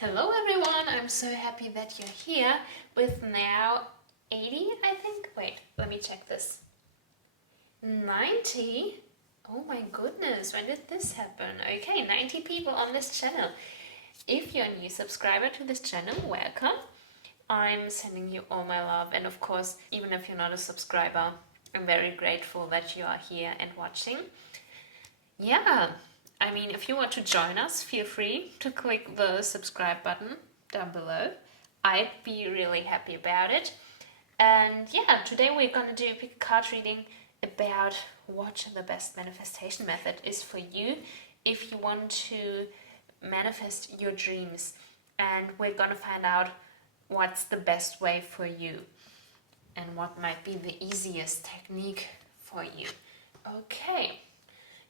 Hello everyone, I'm so happy that you're here with now 80, I think. Wait, let me check this. 90? Oh my goodness, when did this happen? Okay, 90 people on this channel. If you're a new subscriber to this channel, welcome. I'm sending you all my love, and of course, even if you're not a subscriber, I'm very grateful that you are here and watching. Yeah, I mean, if you want to join us, feel free to click the subscribe button down below. I'd be really happy about it. And yeah, today we're gonna do a pick a card reading about what the best manifestation method is for you if you want to manifest your dreams. And we're gonna find out what's the best way for you and what might be the easiest technique for you. Okay.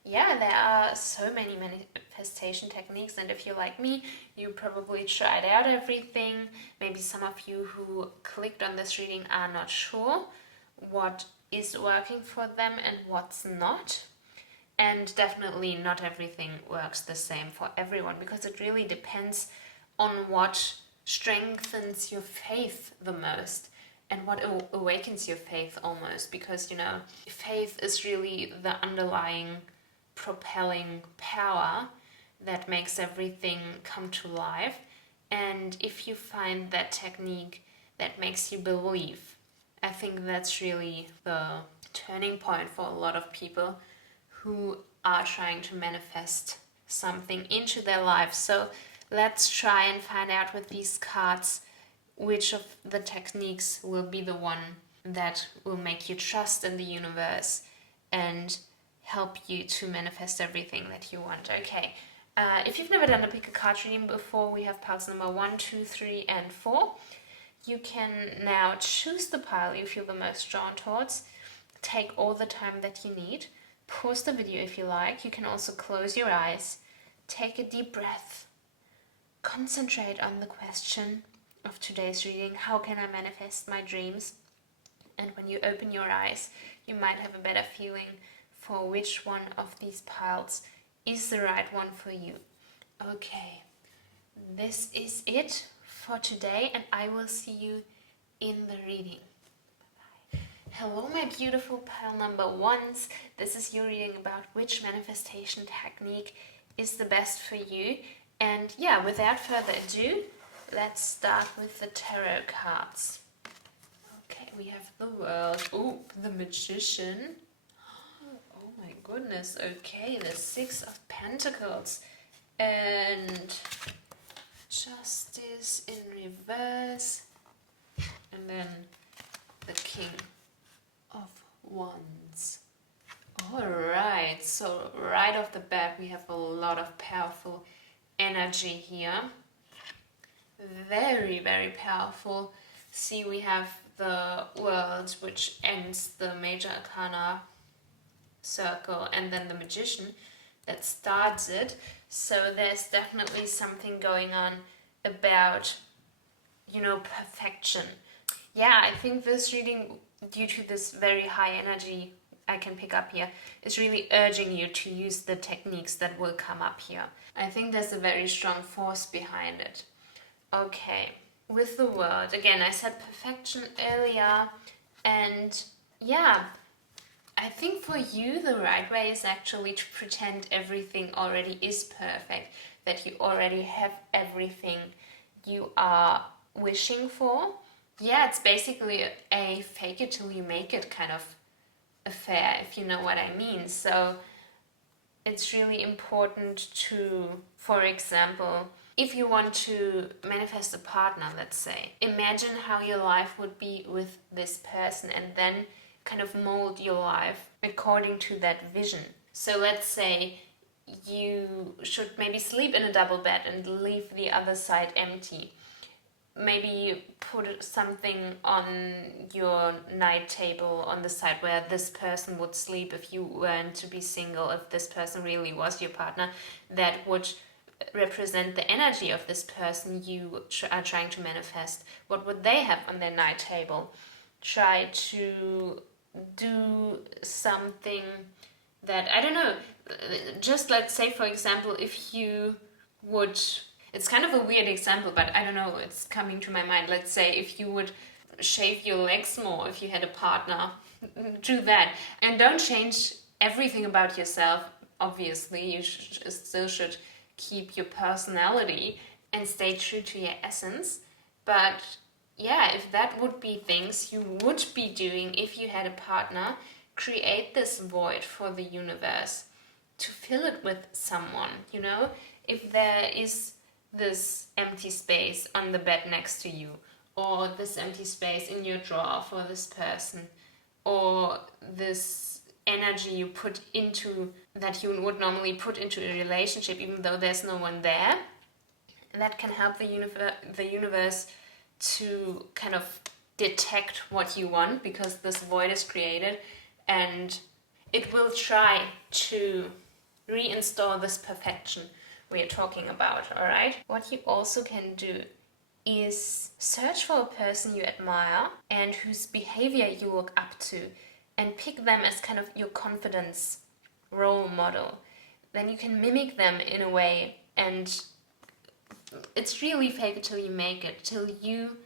Yeah, there are so many manifestation techniques, and if you're like me, you probably tried out everything. Maybe some of you who clicked on this reading are not sure what is working for them and what's not. And definitely not everything works the same for everyone, because it really depends on what strengthens your faith the most and what awakens your faith almost, because faith is really the underlying propelling power that makes everything come to life. And if you find that technique that makes you believe, I think that's really the turning point for a lot of people who are trying to manifest something into their lives. So let's try and find out with these cards which of the techniques will be the one that will make you trust in the universe and help you to manifest everything that you want. Okay, if you've never done a pick a card reading before, we have piles number 1, 2, 3, and 4. You can now choose the pile you feel the most drawn towards. Take all the time that you need. Pause the video if you like. You can also close your eyes. Take a deep breath. Concentrate on the question of today's reading. How can I manifest my dreams? And when you open your eyes, you might have a better feeling for which one of these piles is the right one for you. Okay, this is it for today, and I will see you in the reading. Bye-bye. Hello, my beautiful pile number ones. This is your reading about which manifestation technique is the best for you. And yeah, without further ado, let's start with the tarot cards. Okay, we have the World. Oh, the Magician. Oh my goodness, okay, the 6 of Pentacles and Justice in reverse, and then the King of Wands. Alright, so right off the bat we have a lot of powerful energy here. Very, very powerful. See, we have the World, which ends the major arcana circle, and then the Magician that starts it. So there's definitely something going on about perfection. Yeah, I think this reading, due to this very high energy I can pick up here, is really urging you to use the techniques that will come up here. I think there's a very strong force behind it. Okay, with the World, again, I said perfection earlier, and yeah, I think for you the right way is actually to pretend everything already is perfect, that you already have everything you are wishing for. Yeah, it's basically a fake it till you make it kind of affair, if you know what I mean. So it's really important to, for example, if you want to manifest a partner, let's say, imagine how your life would be with this person and then kind of mold your life according to that vision. So let's say you should maybe sleep in a double bed and leave the other side empty. Maybe put something on your night table on the side where this person would sleep if you weren't to be single, if this person really was your partner, that would represent the energy of this person you are trying to manifest. What would they have on their night table? Try to do something that, I don't know, just let's say, for example, if you would It's kind of a weird example, but I don't know, it's coming to my mind. Let's say if you would shave your legs more if you had a partner, do that. And don't change everything about yourself. Obviously, you still should keep your personality and stay true to your essence. But yeah, if that would be things you would be doing if you had a partner, create this void for the universe to fill it with someone, you know? If there is this empty space on the bed next to you, or this empty space in your drawer for this person, or this energy you put into that you would normally put into a relationship even though there's no one there, that can help the universe to kind of detect what you want, because this void is created, and it will try to reinstall this perfection we are talking about. All right, what you also can do is search for a person you admire and whose behavior you look up to, and pick them as kind of your confidence role model. Then you can mimic them in a way, and it's really fake it till you make it, till you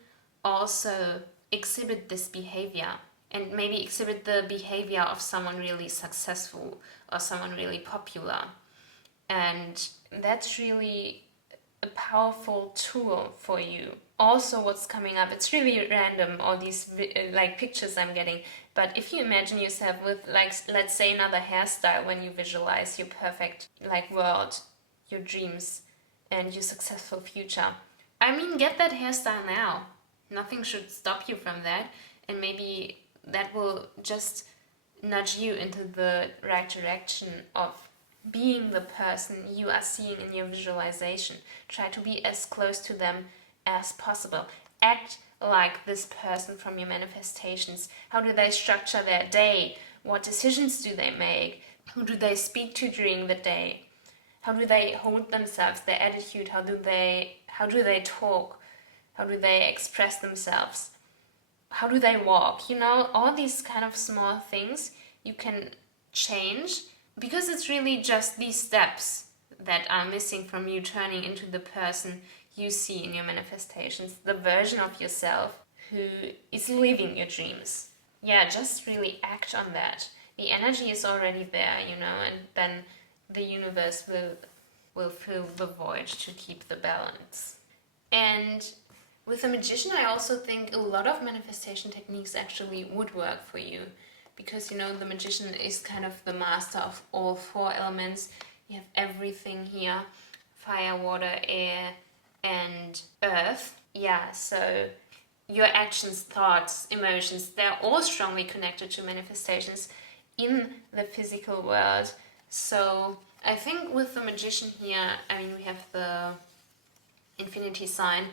also exhibit this behavior, and maybe exhibit the behavior of someone really successful or someone really popular. And that's really a powerful tool for you. Also, what's coming up, it's really random, all these like pictures I'm getting, but if you imagine yourself with, like, let's say another hairstyle when you visualize your perfect like world, your dreams and your successful future, I mean, get that hairstyle now. Nothing should stop you from that, and maybe that will just nudge you into the right direction of being the person you are seeing in your visualization. Try to be as close to them as possible. Act like this person from your manifestations. How do they structure their day? What decisions do they make? Who do they speak to during the day? How do they hold themselves, their attitude? How do they talk? How do they express themselves? How do they walk? You know, all these kind of small things you can change, because it's really just these steps that are missing from you turning into the person you see in your manifestations, the version of yourself who is living your dreams. Yeah, just really act on that. The energy is already there, you know, and then the universe will fill the void to keep the balance. And with the magician, I also think a lot of manifestation techniques actually would work for you, because, you know, the magician is kind of the master of all four elements. You have everything here: fire, water, air, and earth. Yeah, so your actions, thoughts, emotions, they're all strongly connected to manifestations in the physical world. So I think with the magician here, I mean, we have the infinity sign.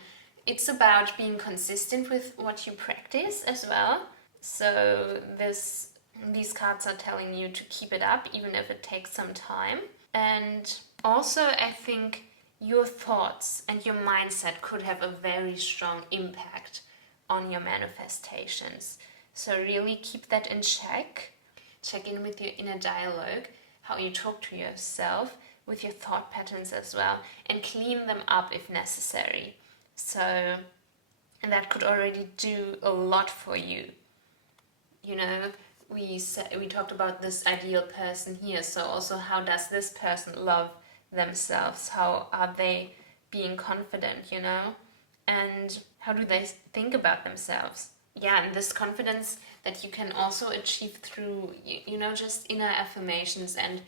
It's about being consistent with what you practice as well. So these cards are telling you to keep it up, even if it takes some time. And also, I think your thoughts and your mindset could have a very strong impact on your manifestations. So really keep that in check. Check in with your inner dialogue, how you talk to yourself, with your thought patterns as well, and clean them up if necessary. So, and that could already do a lot for you. You know, we talked about this ideal person here, so also how does this person love themselves? How are they being confident, you know? And how do they think about themselves? Yeah, and this confidence that you can also achieve through, you know, just inner affirmations and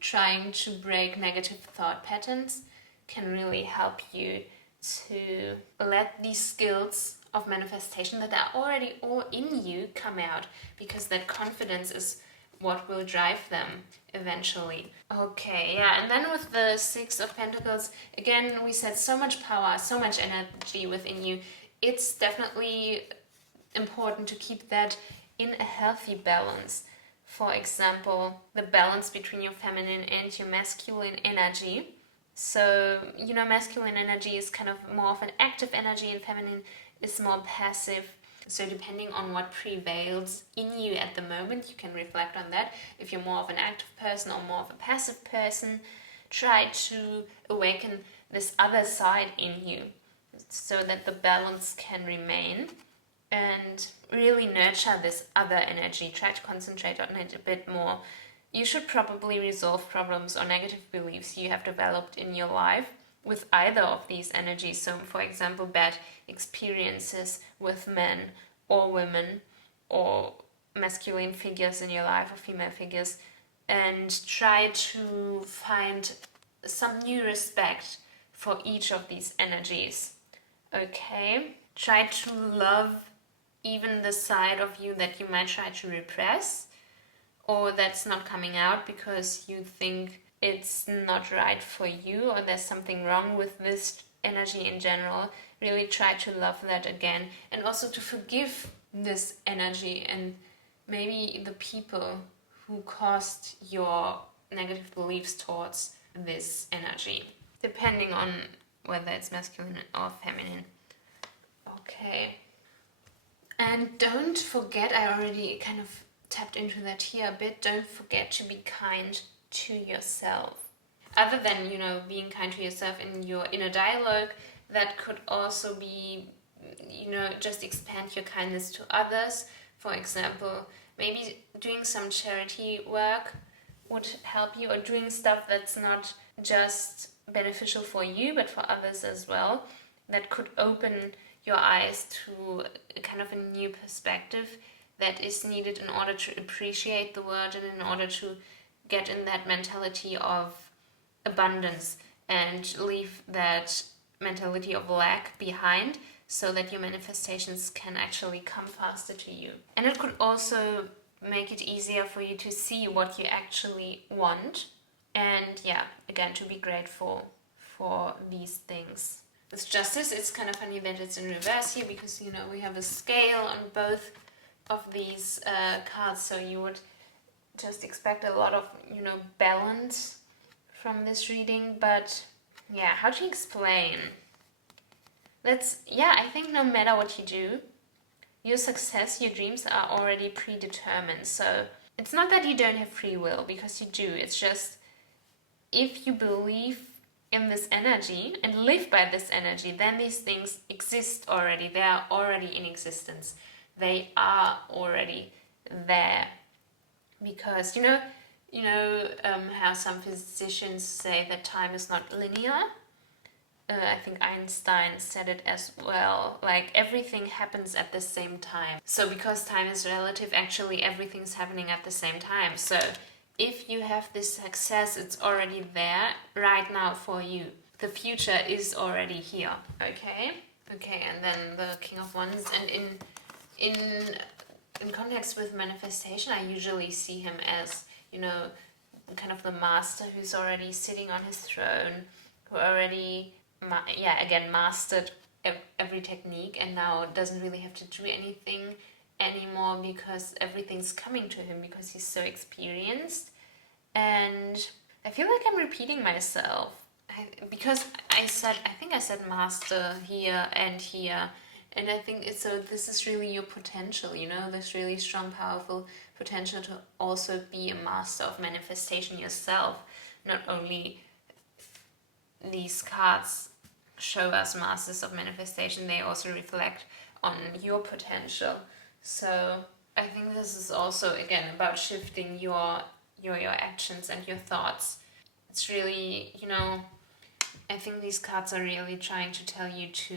trying to break negative thought patterns can really help you to let these skills of manifestation that are already all in you come out, because that confidence is what will drive them eventually. Okay, yeah, and then with the Six of Pentacles, again, we said so much power, so much energy within you. It's definitely important to keep that in a healthy balance. For example, the balance between your feminine and your masculine energy. So, you know, masculine energy is kind of more of an active energy, and feminine is more passive. So depending on what prevails in you at the moment, you can reflect on that. If you're more of an active person or more of a passive person, try to awaken this other side in you, so that the balance can remain, and really nurture this other energy. Try to concentrate on it a bit more. You should probably resolve problems or negative beliefs you have developed in your life with either of these energies. So, for example, bad experiences with men or women, or masculine figures in your life or female figures, and try to find some new respect for each of these energies. Okay? Try to love even the side of you that you might try to repress, or that's not coming out because you think it's not right for you, or there's something wrong with this energy in general. Really try to love that again, and also to forgive this energy and maybe the people who caused your negative beliefs towards this energy, depending on whether it's masculine or feminine. Okay. And don't forget, I already kind of tapped into that here a bit, don't forget to be kind to yourself. Other than, being kind to yourself in your inner dialogue, that could also be, just expand your kindness to others. For example, maybe doing some charity work would help you, or doing stuff that's not just beneficial for you but for others as well. That could open your eyes to kind of a new perspective that is needed in order to appreciate the world, and in order to get in that mentality of abundance and leave that mentality of lack behind, so that your manifestations can actually come faster to you. And it could also make it easier for you to see what you actually want, and again, to be grateful for these things. With justice, it's kind of funny that it's in reverse here, because we have a scale on both of these cards, so you would just expect a lot of balance from this reading. But how to explain? I think no matter what you do, your success, your dreams are already predetermined. So it's not that you don't have free will, because you do. It's just, if you believe in this energy and live by this energy, then these things exist already. They are already in existence. They are already there. Because how some physicians say that time is not linear. I think Einstein said it as well, like everything happens at the same time. So because time is relative, actually everything's happening at the same time. So if you have this success, it's already there right now for you. The future is already here. Okay, and then the King of Wands, and in context with manifestation, I usually see him as, kind of the master who's already sitting on his throne, who already mastered every technique, and now doesn't really have to do anything anymore, because everything's coming to him, because he's so experienced. And I feel like I'm repeating myself, because I think I said master here and here, and I think this is really your potential, this really strong, powerful potential to also be a master of manifestation yourself. Not only these cards show us masters of manifestation, they also reflect on your potential. So I think this is also, again, about shifting your actions and your thoughts. It's really, I think these cards are really trying to tell you to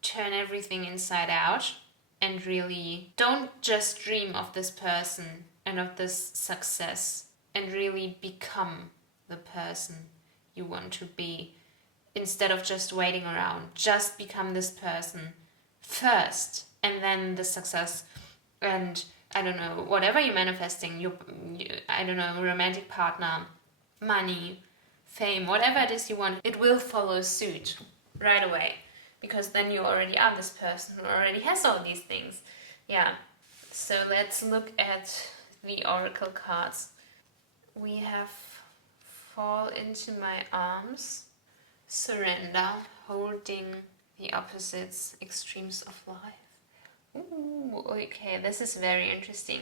turn everything inside out, and really don't just dream of this person and of this success, and really become the person you want to be, instead of just waiting around. Just become this person first, and then the success, and I don't know, whatever you're manifesting, romantic partner, money, fame, whatever it is you want, it will follow suit right away, because then you already are this person who already has all these things. So let's look at the oracle cards. We have fall into my arms, surrender, holding the opposites, extremes of life. Ooh, okay, this is very interesting.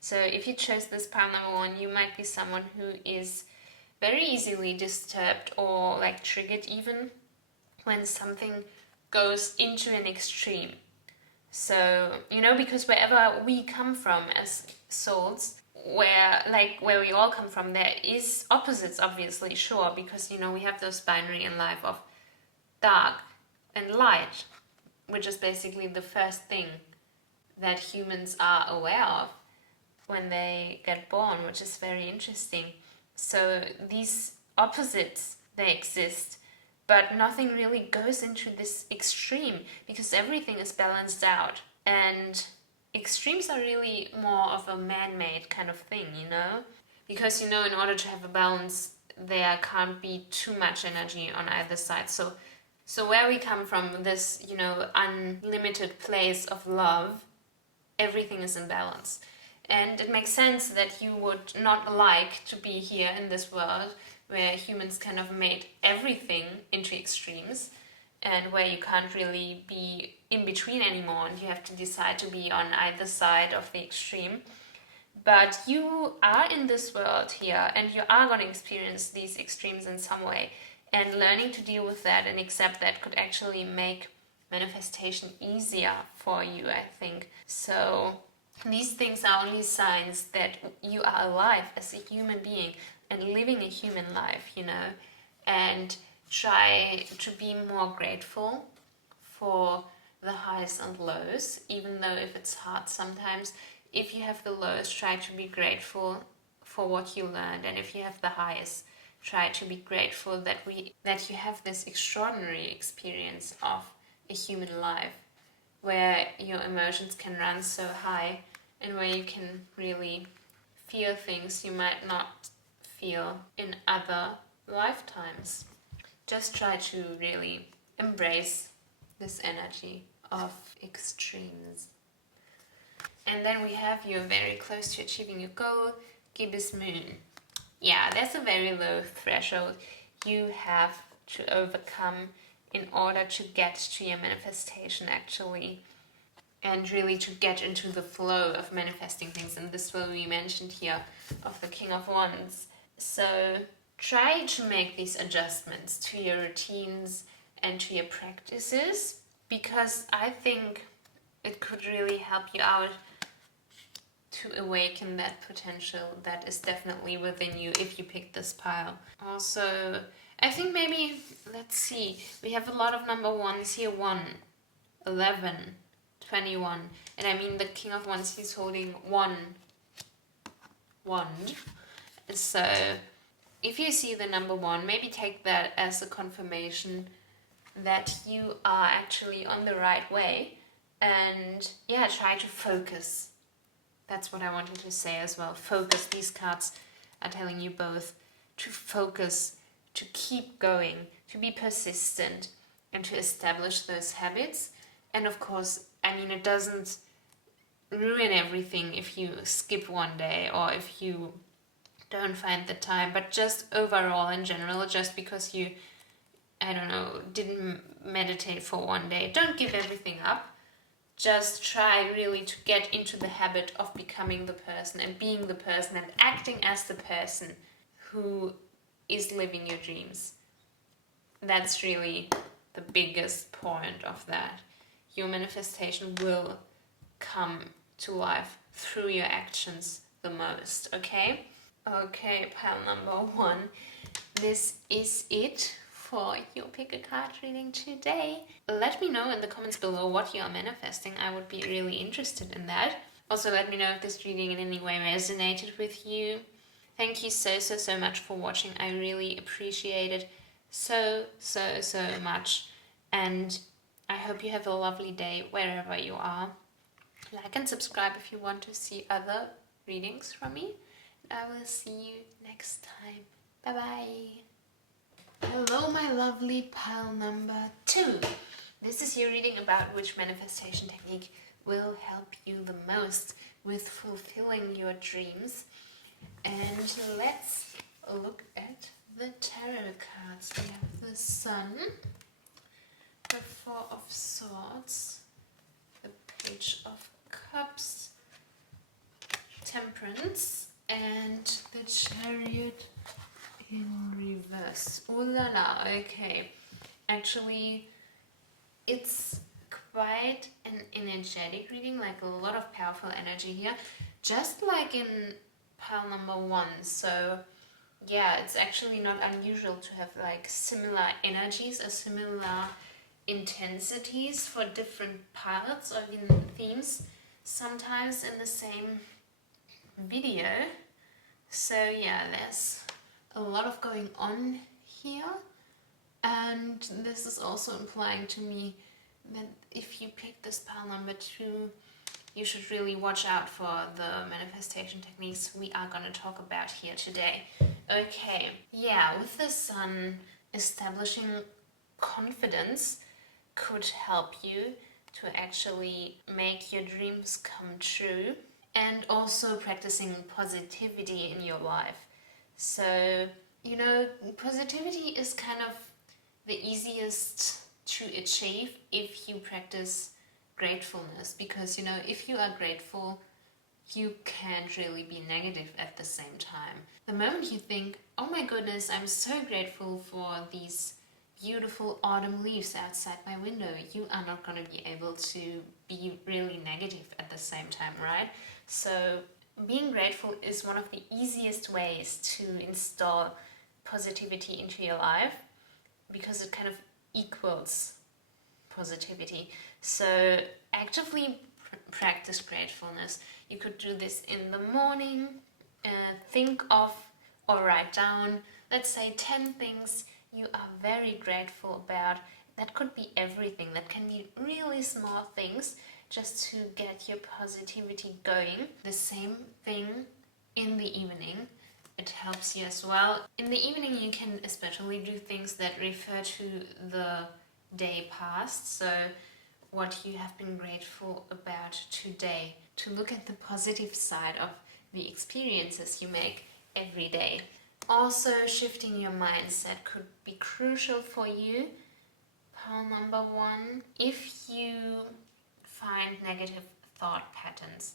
So if you chose this pile number 1, you might be someone who is very easily disturbed or like triggered even when something goes into an extreme. So, because wherever we come from as souls, where we all come from, there is opposites, obviously, sure, because, we have those binary in life of dark and light, which is basically the first thing that humans are aware of when they get born, which is very interesting. So these opposites, they exist, but nothing really goes into this extreme because everything is balanced out. And extremes are really more of a man-made kind of thing, Because, in order to have a balance, there can't be too much energy on either side. So where we come from, this, unlimited place of love, everything is in balance. And it makes sense that you would not like to be here in this world where humans kind of made everything into extremes and where you can't really be in between anymore and you have to decide to be on either side of the extreme. But you are in this world here and you are going to experience these extremes in some way, and learning to deal with that and accept that could actually make manifestation easier for you, I think. So these things are only signs that you are alive as a human being and living a human life, and try to be more grateful for the highs and lows, even though if it's hard sometimes. If you have the lows, try to be grateful for what you learned, and if you have the highs, try to be grateful that you have this extraordinary experience of a human life where your emotions can run so high and where you can really feel things you might not feel in other lifetimes. Just try to really embrace this energy of extremes. And then we have you're very close to achieving your goal, gibbous moon. Yeah, that's a very low threshold you have to overcome in order to get to your manifestation, actually, and really to get into the flow of manifesting things. And this flow we mentioned here of the King of Wands. So try to make these adjustments to your routines and to your practices, because I think it could really help you out to awaken that potential that is definitely within you if you pick this pile. Also, I think maybe, let's see, we have a lot of number ones here. 1, 11, 21. And I mean the King of Wands, he's holding one wand. So if you see the number 1, maybe take that as a confirmation that you are actually on the right way. And yeah, try to focus. That's what I wanted to say as well. Focus. These cards are telling you both to focus, to keep going, to be persistent, and to establish those habits. And of course, I mean, it doesn't ruin everything if you skip one day or if you don't find the time, but just overall in general, just because you, I don't know, didn't meditate for one day, don't give everything up. Just try really to get into the habit of becoming the person and being the person and acting as the person who is living your dreams. That's really the biggest point of that. Your manifestation will come to life through your actions the most, okay? Okay, pile number 1. This is it for your pick a card reading today. Let me know in the comments below what you are manifesting. I would be really interested in that. Also, let me know if this reading in any way resonated with you. Thank you so much for watching. I really appreciate it so much. And I hope you have a lovely day wherever you are. Like and subscribe if you want to see other readings from me. And I will see you next time. Bye bye. Hello, my lovely pile number 2. This is your reading about which manifestation technique will help you the most with fulfilling your dreams. And let's look at the tarot cards. We have the Sun, the 4 of Swords, the Page of Cups, Temperance, and the Chariot In reverse. Ooh la la, okay. Actually, it's quite an energetic reading, like a lot of powerful energy here, just like in pile number 1. So yeah, it's actually not unusual to have like similar energies or similar intensities for different parts or even themes, sometimes in the same video. So yeah, there's a lot of going on here, and this is also implying to me that if you pick this pile number 2, you should really watch out for the manifestation techniques we are going to talk about here today. Okay, yeah, with the sun, establishing confidence could help you to actually make your dreams come true, and also practicing positivity in your life. So, positivity is kind of the easiest to achieve if you practice gratefulness, because if you are grateful, you can't really be negative at the same time. The moment you think, oh my goodness, I'm so grateful for these beautiful autumn leaves outside my window, you are not going to be able to be really negative at the same time, right? So being grateful is one of the easiest ways to install positivity into your life, because it kind of equals positivity. So actively practice gratefulness. You could do this in the morning. Think of or write down, let's say, 10 things you are very grateful about. That could be everything. That can be really small things, just to get your positivity going. The same thing in the evening. It helps you as well. In the evening, you can especially do things that refer to the day past. So what you have been grateful about today, to look at the positive side of the experiences you make every day. Also, shifting your mindset could be crucial for you. Pile number 1, if you find negative thought patterns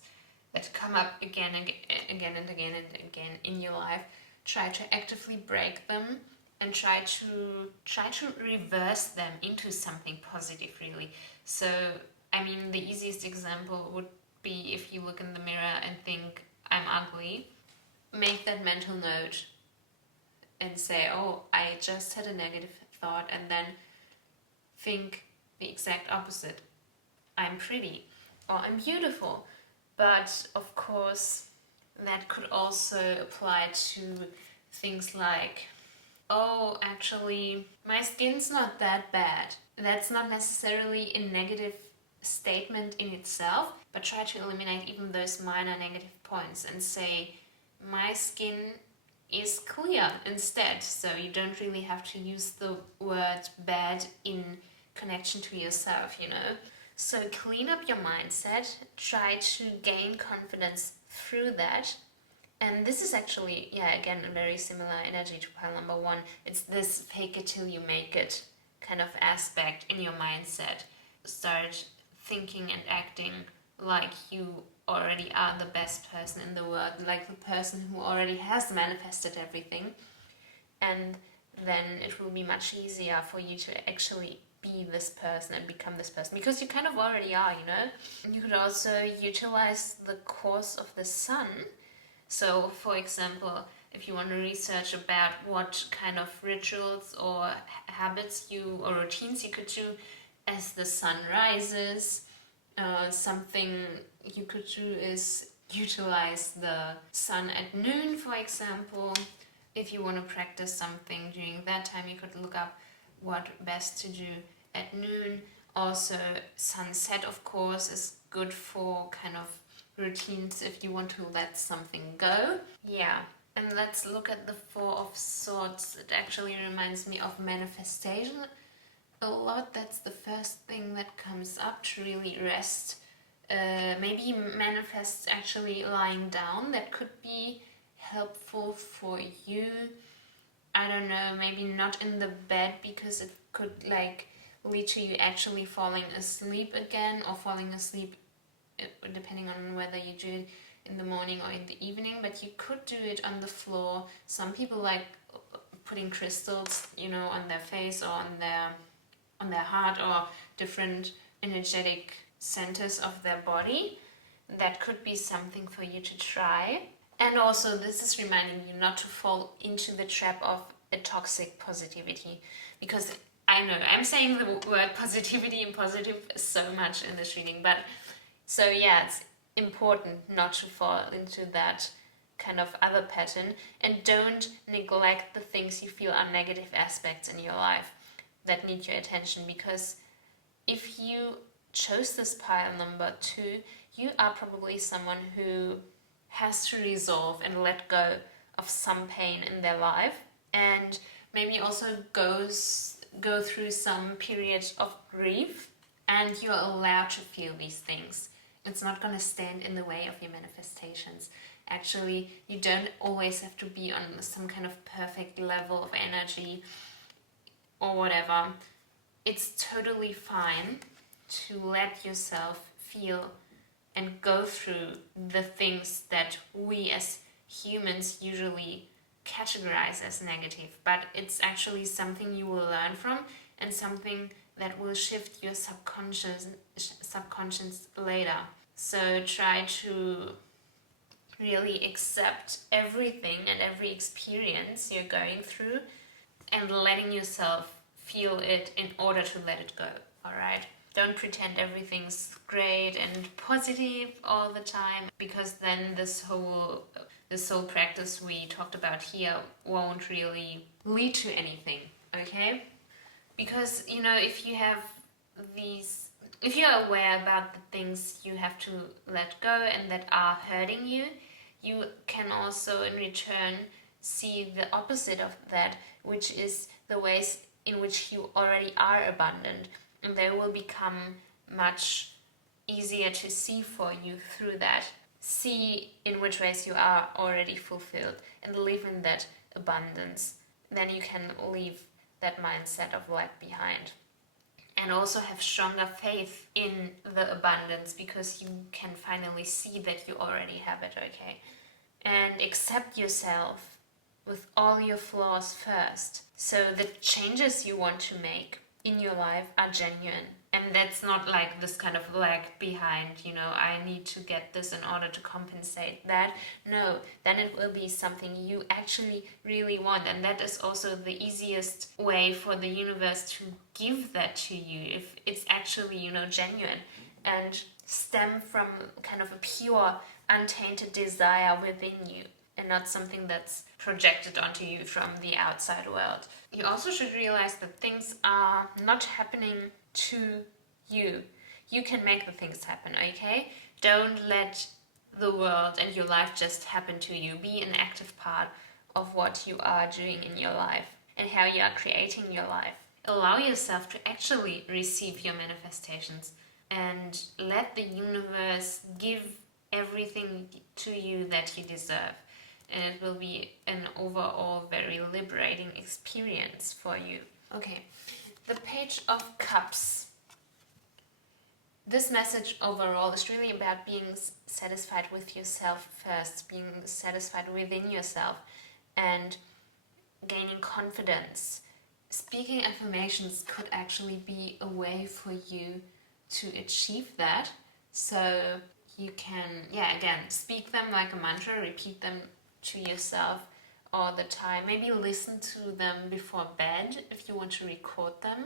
that come up again and again and again and again in your life, try to actively break them and try to reverse them into something positive, really. So, the easiest example would be if you look in the mirror and think, I'm ugly. Make that mental note and say, oh, I just had a negative thought, and then think the exact opposite. I'm pretty, or I'm beautiful. But of course, that could also apply to things like, oh, actually, my skin's not that bad. That's not necessarily a negative statement in itself, but try to eliminate even those minor negative points and say, my skin is clear instead. So you don't really have to use the word bad in connection to yourself, So clean up your mindset, try to gain confidence through that. And this is actually, again, a very similar energy to pile number 1. It's this fake it till you make it kind of aspect in your mindset. Start thinking and acting like you already are the best person in the world, like the person who already has manifested everything. And then it will be much easier for you to actually be this person and become this person, because you kind of already are, You could also utilize the course of the sun. So, for example, if you want to research about what kind of rituals or habits or routines you could do as the sun rises, something you could do is utilize the sun at noon, for example. If you want to practice something during that time, you could look up what best to do at noon. Also, sunset, of course, is good for kind of routines if you want to let something go. Yeah, and let's look at the 4 of Swords. It actually reminds me of manifestation a lot. That's the first thing that comes up, to really rest. Maybe manifest actually lying down. That could be helpful for you. I don't know, maybe not in the bed, because it could lead to you actually falling asleep again, or falling asleep depending on whether you do it in the morning or in the evening. But you could do it on the floor. Some people like putting crystals, on their face or on their heart or different energetic centers of their body. That could be something for you to try. And also, this is reminding you not to fall into the trap of a toxic positivity, because I know I'm saying the word positivity and positive so much in this reading, but so yeah, it's important not to fall into that kind of other pattern, and don't neglect the things you feel are negative aspects in your life that need your attention, because if you chose this pile number 2, you are probably someone who has to resolve and let go of some pain in their life, and maybe also go through some periods of grief, and you're allowed to feel these things. It's not going to stand in the way of your manifestations. Actually, you don't always have to be on some kind of perfect level of energy or whatever. It's totally fine to let yourself feel and go through the things that we as humans usually categorize as negative, but it's actually something you will learn from, and something that will shift your subconscious later. So try to really accept everything and every experience you're going through, and letting yourself feel it in order to let it go. All right? Don't pretend everything's great and positive all the time, because then this whole practice we talked about here won't really lead to anything, okay? Because, if you're aware about the things you have to let go and that are hurting you, you can also in return see the opposite of that, which is the ways in which you already are abundant, and they will become much easier to see for you through that. See in which ways you are already fulfilled and live in that abundance. Then you can leave that mindset of lack behind. And also have stronger faith in the abundance, because you can finally see that you already have it, okay? And accept yourself with all your flaws first. So the changes you want to make in your life are genuine. And that's not like this kind of lag behind, I need to get this in order to compensate that. No, then it will be something you actually really want. And that is also the easiest way for the universe to give that to you, if it's actually, genuine and stem from kind of a pure, untainted desire within you, and not something that's projected onto you from the outside world. You also should realize that things are not happening to you. You can make the things happen, okay? Don't let the world and your life just happen to you. Be an active part of what you are doing in your life and how you are creating your life. Allow yourself to actually receive your manifestations, and let the universe give everything to you that you deserve. And it will be an overall very liberating experience for you. Okay, the Page of Cups. This message overall is really about being satisfied with yourself first, being satisfied within yourself, and gaining confidence. Speaking affirmations could actually be a way for you to achieve that. So you can, again, speak them like a mantra, repeat them to yourself all the time. Maybe listen to them before bed if you want to record them.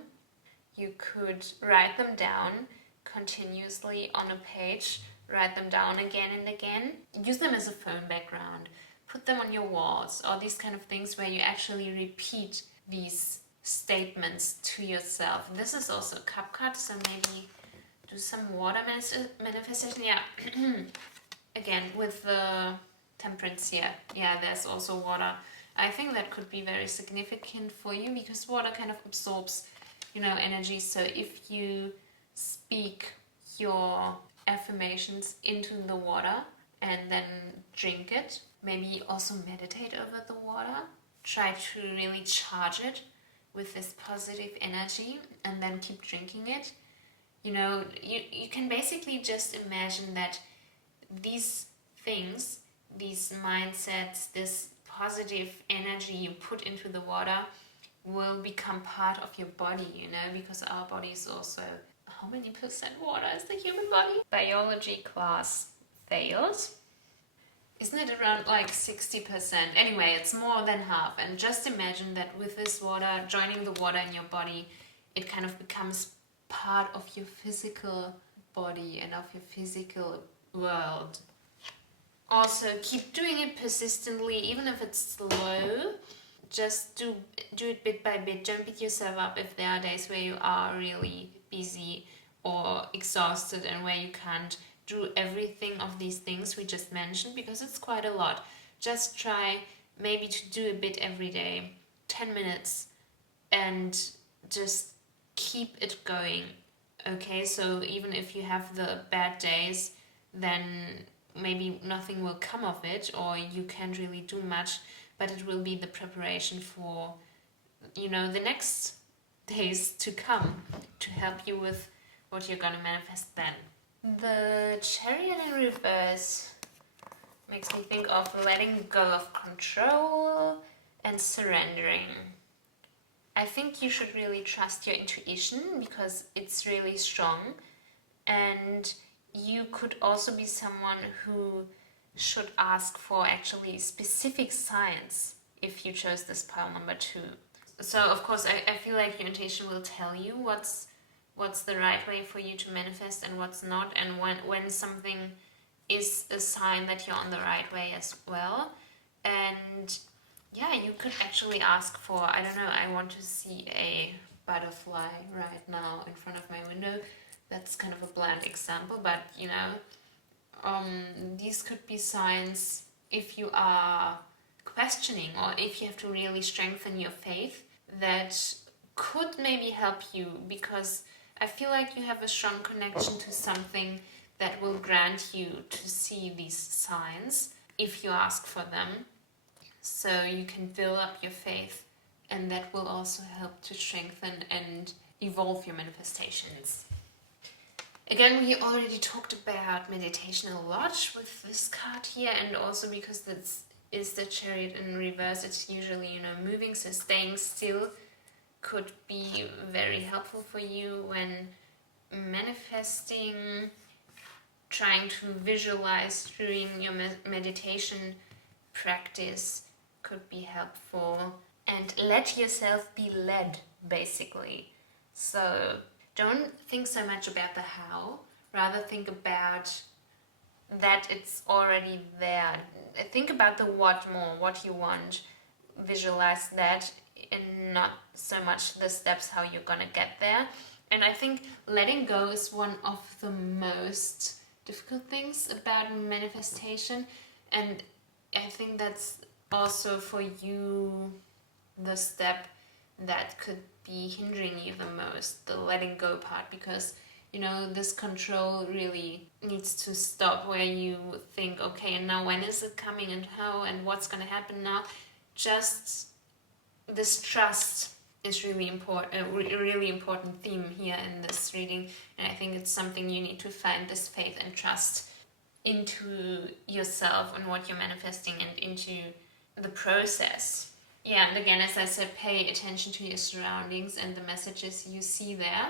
You could write them down continuously on a page, write them down again and again. Use them as a phone background. Put them on your walls, or these kind of things where you actually repeat these statements to yourself. This is also a cup card, so maybe do some water manifestation. Again, with the Temperance here. There's also water. I think that could be very significant for you, because water kind of absorbs, energy. So if you speak your affirmations into the water and then drink it, maybe also meditate over the water. Try to really charge it with this positive energy, and then keep drinking it. You can basically just imagine that these things, these mindsets, this positive energy you put into the water will become part of your body, you know, because our body is also, how many percent water is the human body? Biology class failed. Isn't it around like 60%? Anyway, it's more than half. And just imagine that with this water, joining the water in your body, it kind of becomes part of your physical body and of your physical world. Also, keep doing it persistently, even if it's slow. Just do it bit by bit. Don't beat yourself up if there are days where you are really busy or exhausted and where you can't do everything of these things we just mentioned, because it's quite a lot. Just try maybe to do a bit every day, 10 minutes, and just keep it going. Okay, so even if you have the bad days, then maybe nothing will come of it, or you can't really do much, but it will be the preparation for, you know, the next days to come to help you with what you're gonna manifest then. The Chariot in reverse makes me think of letting go of control and surrendering. I think you should really trust your intuition because it's really strong, and you could also be someone who should ask for actually specific signs if you chose this pile number 2. So of course I feel like your intuition will tell you what's the right way for you to manifest and what's not, and when something is a sign that you're on the right way as well. And yeah, you could actually ask for, I don't know, I want to see a butterfly right now in front of my window. That's kind of a bland example, but you know, these could be signs if you are questioning, or if you have to really strengthen your faith, that could maybe help you, because I feel like you have a strong connection to something that will grant you to see these signs if you ask for them. So you can build up your faith, and that will also help to strengthen and evolve your manifestations. Again, we already talked about meditation a lot with this card here, and also because this is the Chariot in reverse, it's usually, you know, moving, so staying still could be very helpful for you when manifesting. Trying to visualize during your meditation practice could be helpful, and let yourself be led, basically. So don't think so much about the how, rather think about that it's already there. Think about the what more, what you want. Visualize that, and not so much the steps how you're gonna get there. And I think letting go is one of the most difficult things about manifestation, and I think that's also for you the step that could be hindering you the most, the letting go part, because you know, this control really needs to stop, where you think, okay, and now when is it coming and how and what's going to happen now. Just this trust is really important, a really important theme here in this reading, and I think it's something you need to find, this faith and trust into yourself and what you're manifesting and into the process. Yeah, and again, as I said, pay attention to your surroundings and the messages you see there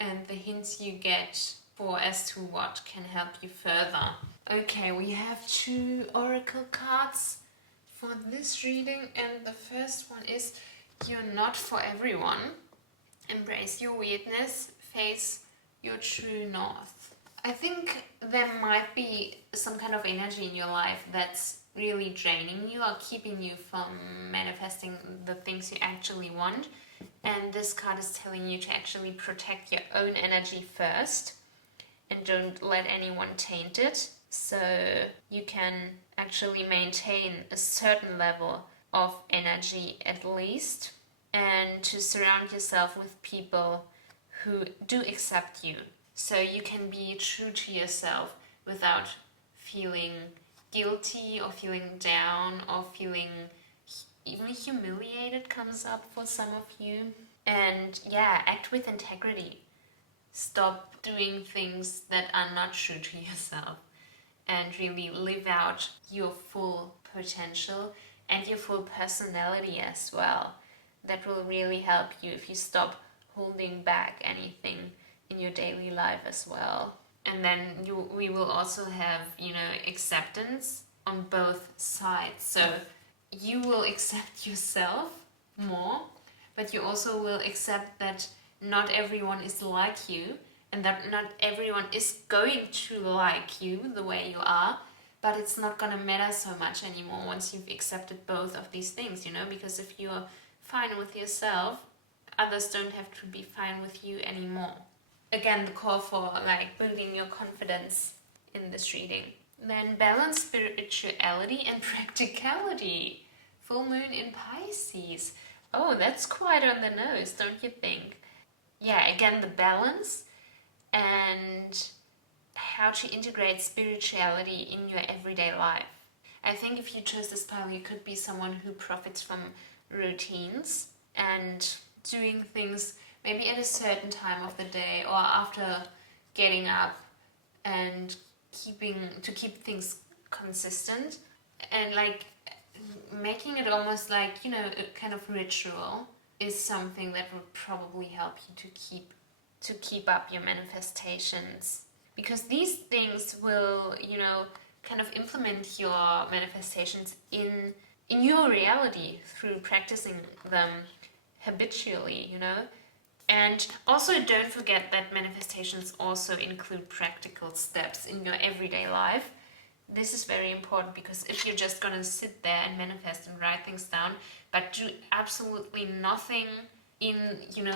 and the hints you get for as to what can help you further. Okay, we have 2 oracle cards for this reading, and the first one is: you're not for everyone. Embrace your weirdness. Face your true north. I think there might be some kind of energy in your life that's really draining you or keeping you from manifesting the things you actually want. And this card is telling you to actually protect your own energy first and don't let anyone taint it, so you can actually maintain a certain level of energy at least, and to surround yourself with people who do accept you, so you can be true to yourself without feeling guilty or feeling down or feeling even humiliated comes up for some of you. And yeah, act with integrity. Stop doing things that are not true to yourself and really live out your full potential and your full personality as well. That will really help you if you stop holding back anything in your daily life as well. And then we will also have, acceptance on both sides. So you will accept yourself more, but you also will accept that not everyone is like you, and that not everyone is going to like you the way you are, but it's not going to matter so much anymore once you've accepted both of these things, because if you're fine with yourself, others don't have to be fine with you anymore. Again, the call for building your confidence in this reading. Then balance spirituality and practicality. Full moon in Pisces. Oh, that's quite on the nose, don't you think? Yeah, again, the balance and how to integrate spirituality in your everyday life. I think if you chose this pile, you could be someone who profits from routines and doing things maybe at a certain time of the day or after getting up, and keep things consistent and making it almost a kind of ritual is something that would probably help you to keep up your manifestations, because these things will kind of implement your manifestations in your reality through practicing them habitually. And also don't forget that manifestations also include practical steps in your everyday life. This is very important, because if you're just going to sit there and manifest and write things down but do absolutely nothing in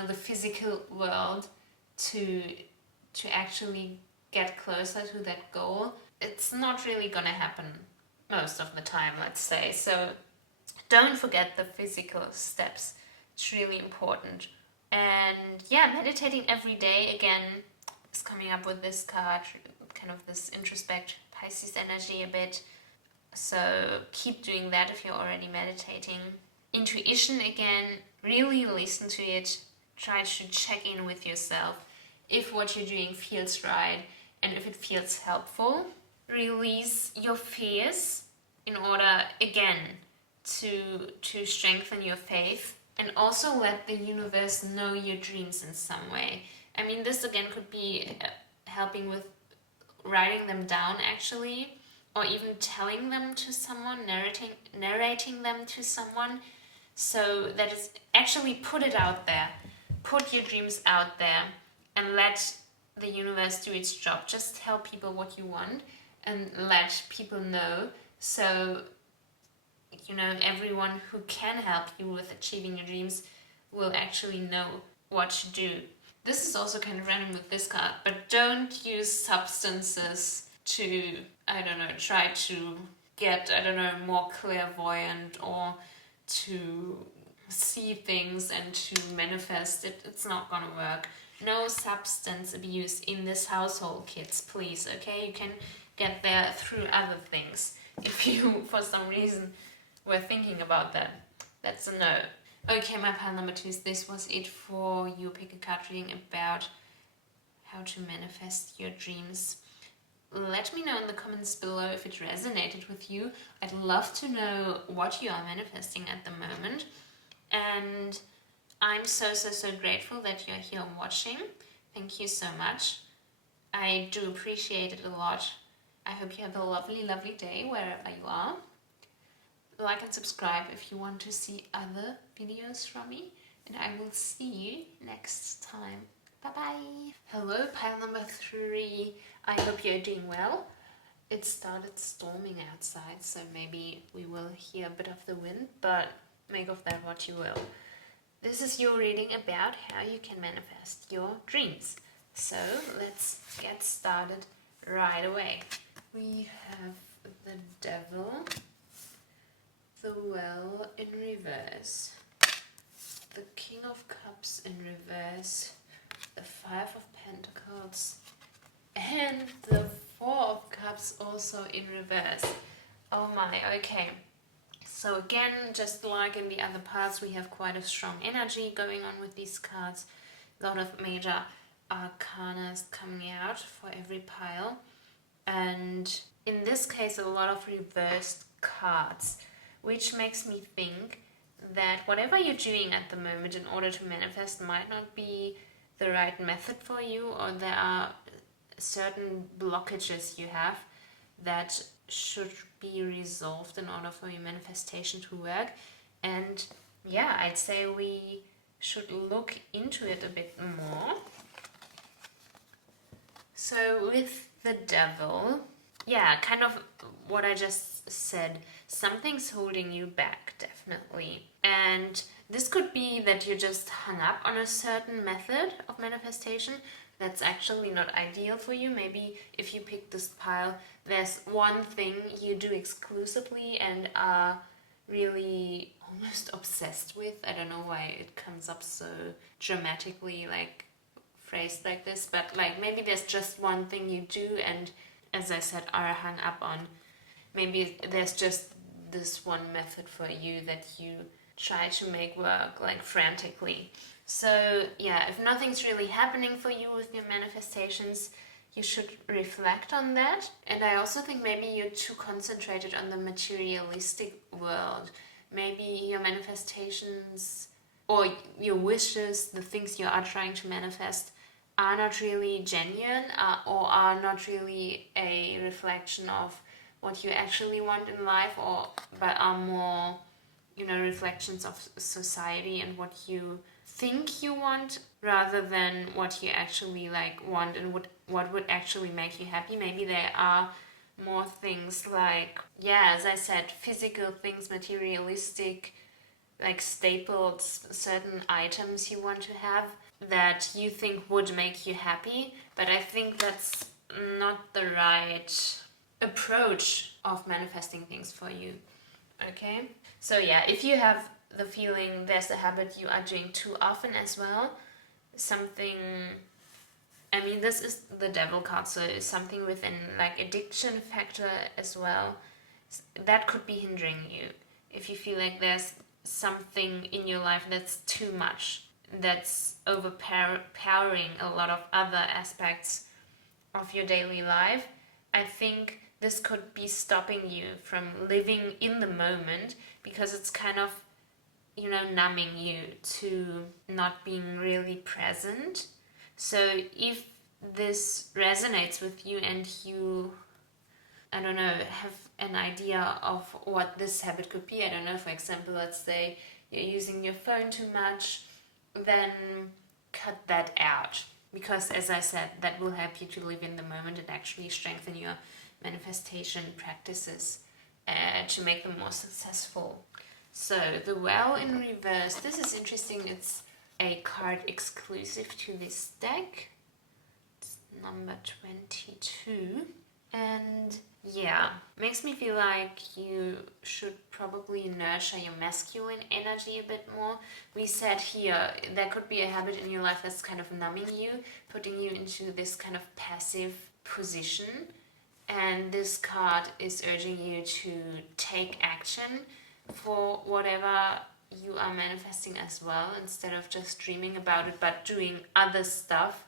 the physical world to actually get closer to that goal, it's not really going to happen most of the time, let's say. So don't forget the physical steps. It's really important. And yeah, meditating every day again is coming up with this card, kind of this introspect Pisces energy a bit. So keep doing that if you're already meditating. Intuition again, really listen to it. Try to check in with yourself if what you're doing feels right and if it feels helpful. Release your fears in order again to strengthen your faith. And also let the universe know your dreams in some way. I mean, this again could be helping with writing them down actually, or even telling them to someone, narrating them to someone, so that it's actually put it out there. Put your dreams out there and let the universe do its job. Just tell people what you want and let people know. So everyone who can help you with achieving your dreams will actually know what to do. This is also kind of random with this card, but don't use substances to, try to get, more clairvoyant or to see things and to manifest it. It's not gonna work. No substance abuse in this household, kids, please, okay? You can get there through other things. If you, for some reason, were thinking about that, that's a no. Okay, my pile number 2 is this was it for your pick a card reading about how to manifest your dreams. Let me know in the comments below if it resonated with you. I'd love to know what you are manifesting at the moment. And I'm so grateful that you're here watching. Thank you so much. I do appreciate it a lot. I hope you have a lovely day wherever you are. Like and subscribe if you want to see other videos from me, and I will see you next time. Bye bye. Hello, pile number 3. I hope you're doing well. It started storming outside, so maybe we will hear a bit of the wind, but make of that what you will. This is your reading about how you can manifest your dreams. So let's get started right away. We have the Devil, the Well in reverse, the King of Cups in reverse, the 5 of Pentacles, and the 4 of Cups also in reverse. Oh my, okay. So again, just like in the other parts, we have quite a strong energy going on with these cards. A lot of major arcana coming out for every pile. And in this case, a lot of reversed cards, which makes me think that whatever you're doing at the moment in order to manifest might not be the right method for you, or there are certain blockages you have that should be resolved in order for your manifestation to work. And yeah, I'd say we should look into it a bit more. So with the devil, yeah, kind of what I just said, something's holding you back, definitely. And this could be that you just hung up on a certain method of manifestation that's actually not ideal for you. Maybe if you pick this pile, there's one thing you do exclusively and are really almost obsessed with. I don't know why it comes up so dramatically, like phrased like this, but like maybe there's just one thing you do and, as I said, are hung up on. Maybe there's just this one method for you that you try to make work like frantically. So yeah, if nothing's really happening for you with your manifestations, you should reflect on that. And I also think maybe you're too concentrated on the materialistic world. Maybe your manifestations or your wishes, the things you are trying to manifest, are not really genuine, or are not really a reflection of what you actually want in life, but are more, reflections of society and what you think you want rather than what you actually want and what would actually make you happy. Maybe there are more things like, yeah, as I said, physical things, materialistic, like staples, certain items you want to have that you think would make you happy. But I think that's not the right approach of manifesting things for you. Okay? So yeah, if you have the feeling there's a habit you are doing too often as well, this is the devil card, so it's something within like addiction factor as well, that could be hindering you. If you feel like there's something in your life that's too much, that's overpowering a lot of other aspects of your daily life, I think this could be stopping you from living in the moment, because it's kind of, numbing you to not being really present. So if this resonates with you and you, I don't know, have an idea of what this habit could be, I don't know, for example, let's say you're using your phone too much, then cut that out. Because, as I said, that will help you to live in the moment and actually strengthen your manifestation practices to make them more successful. So, the Well in reverse. This is interesting. It's a card exclusive to this deck. It's number 22. And yeah, makes me feel like you should probably nurture your masculine energy a bit more. We said here, there could be a habit in your life that's kind of numbing you, putting you into this kind of passive position. And this card is urging you to take action for whatever you are manifesting as well, instead of just dreaming about it, but doing other stuff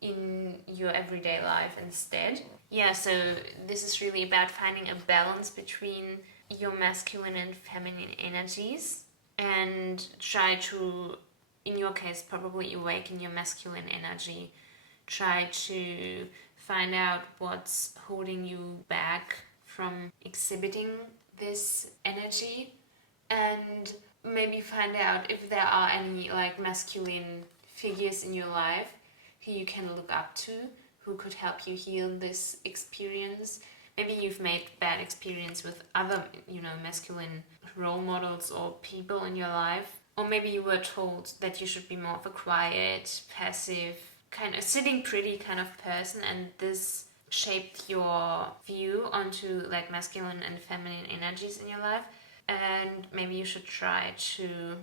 in your everyday life instead. Yeah, so this is really about finding a balance between your masculine and feminine energies, and try to, in your case, probably awaken your masculine energy. Try to find out what's holding you back from exhibiting this energy, and maybe find out if there are any masculine figures in your life who you can look up to, who could help you heal this experience. Maybe you've made bad experience with other, masculine role models or people in your life. Or maybe you were told that you should be more of a quiet, passive, kind of sitting pretty kind of person, and this shaped your view onto masculine and feminine energies in your life. And maybe you should try to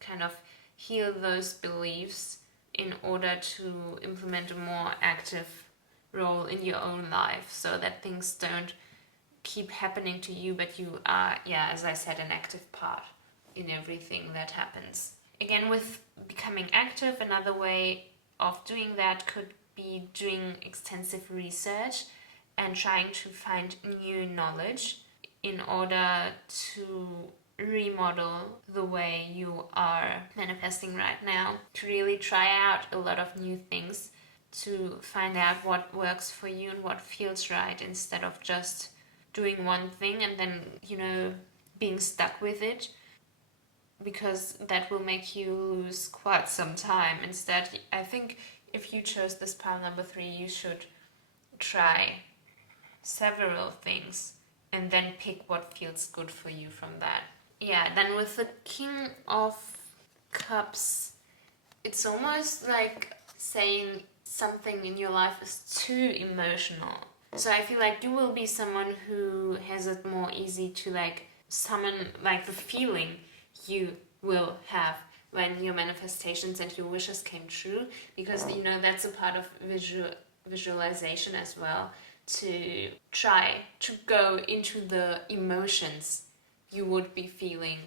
kind of heal those beliefs in order to implement a more active role in your own life, so that things don't keep happening to you, but you are, as I said, an active part in everything that happens. Again, with becoming active, another way of doing that could be doing extensive research and trying to find new knowledge in order to remodel the way you are manifesting right now, to really try out a lot of new things, to find out what works for you and what feels right, instead of just doing one thing and then, being stuck with it, because that will make you lose quite some time. Instead, I think if you chose this pile number 3, you should try several things and then pick what feels good for you from that. Yeah, then with the King of Cups, it's almost like saying something in your life is too emotional. So I feel like you will be someone who has it more easy to summon the feeling you will have when your manifestations and your wishes came true, because that's a part of visualization as well, to try to go into the emotions you would be feeling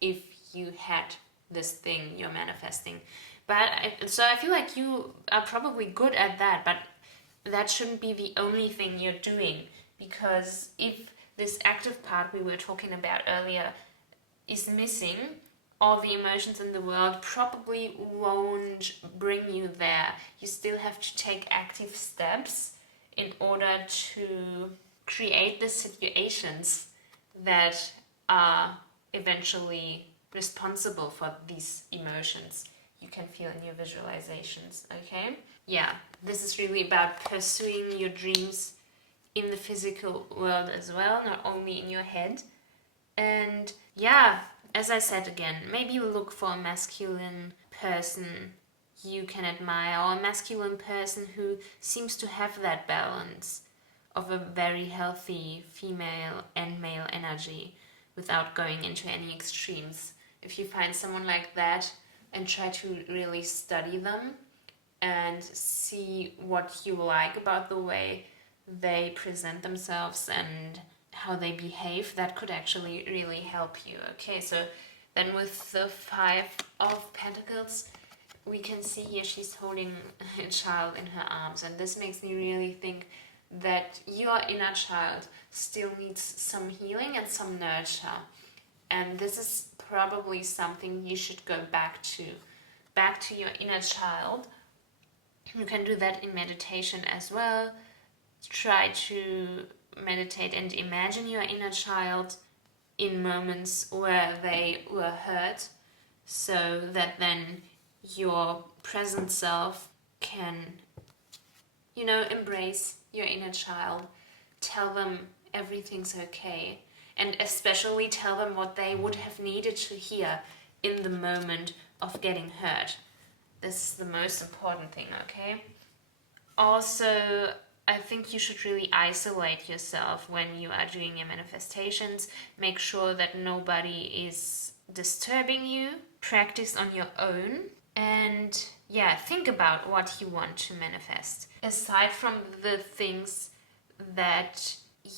if you had this thing you're manifesting. So I feel like you are probably good at that, but that shouldn't be the only thing you're doing, because if this active part we were talking about earlier is missing, all the emotions in the world probably won't bring you there. You still have to take active steps in order to create the situations that are eventually responsible for these emotions you can feel in your visualizations, okay? Yeah, this is really about pursuing your dreams in the physical world as well, not only in your head. And yeah, as I said again, maybe look for a masculine person you can admire, or a masculine person who seems to have that balance of a very healthy female and male energy without going into any extremes. If you find someone like that and try to really study them and see what you like about the way they present themselves and how they behave, that could actually really help you. Okay, so then with the 5 of Pentacles, we can see here she's holding a child in her arms, and this makes me really think that your inner child still needs some healing and some nurture, and this is probably something you should go back to your inner child. You can do that in meditation as well. Try to meditate and imagine your inner child in moments where they were hurt, so that then your present self can, embrace your inner child, tell them everything's okay, and especially tell them what they would have needed to hear in the moment of getting hurt. This is the most important thing, okay? Also, I think you should really isolate yourself when you are doing your manifestations. Make sure that nobody is disturbing you. Practice on your own. And yeah, think about what you want to manifest. Aside from the things that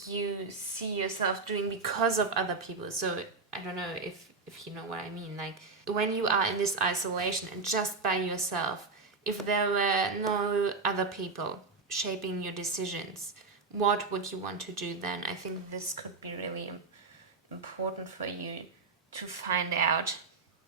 you see yourself doing because of other people. So I don't know if you know what I mean. Like when you are in this isolation and just by yourself, if there were no other people shaping your decisions, what would you want to do then? I think this could be really important for you to find out.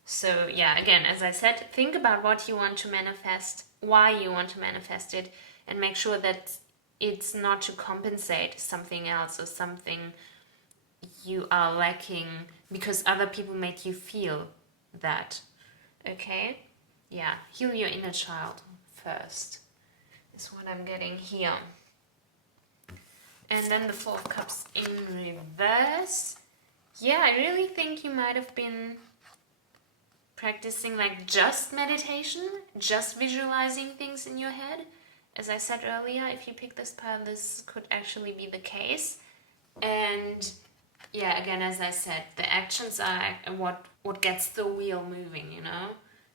So yeah, again, as I said, think about what you want to manifest, why you want to manifest it, and make sure that it's not to compensate something else or something you are lacking because other people make you feel that. Okay? Yeah, heal your inner child first is what I'm getting here. And then the 4 of Cups in reverse. Yeah, I really think you might have been practicing just meditation, just visualizing things in your head. As I said earlier, if you pick this pile, this could actually be the case. And yeah, again, as I said, the actions are what gets the wheel moving,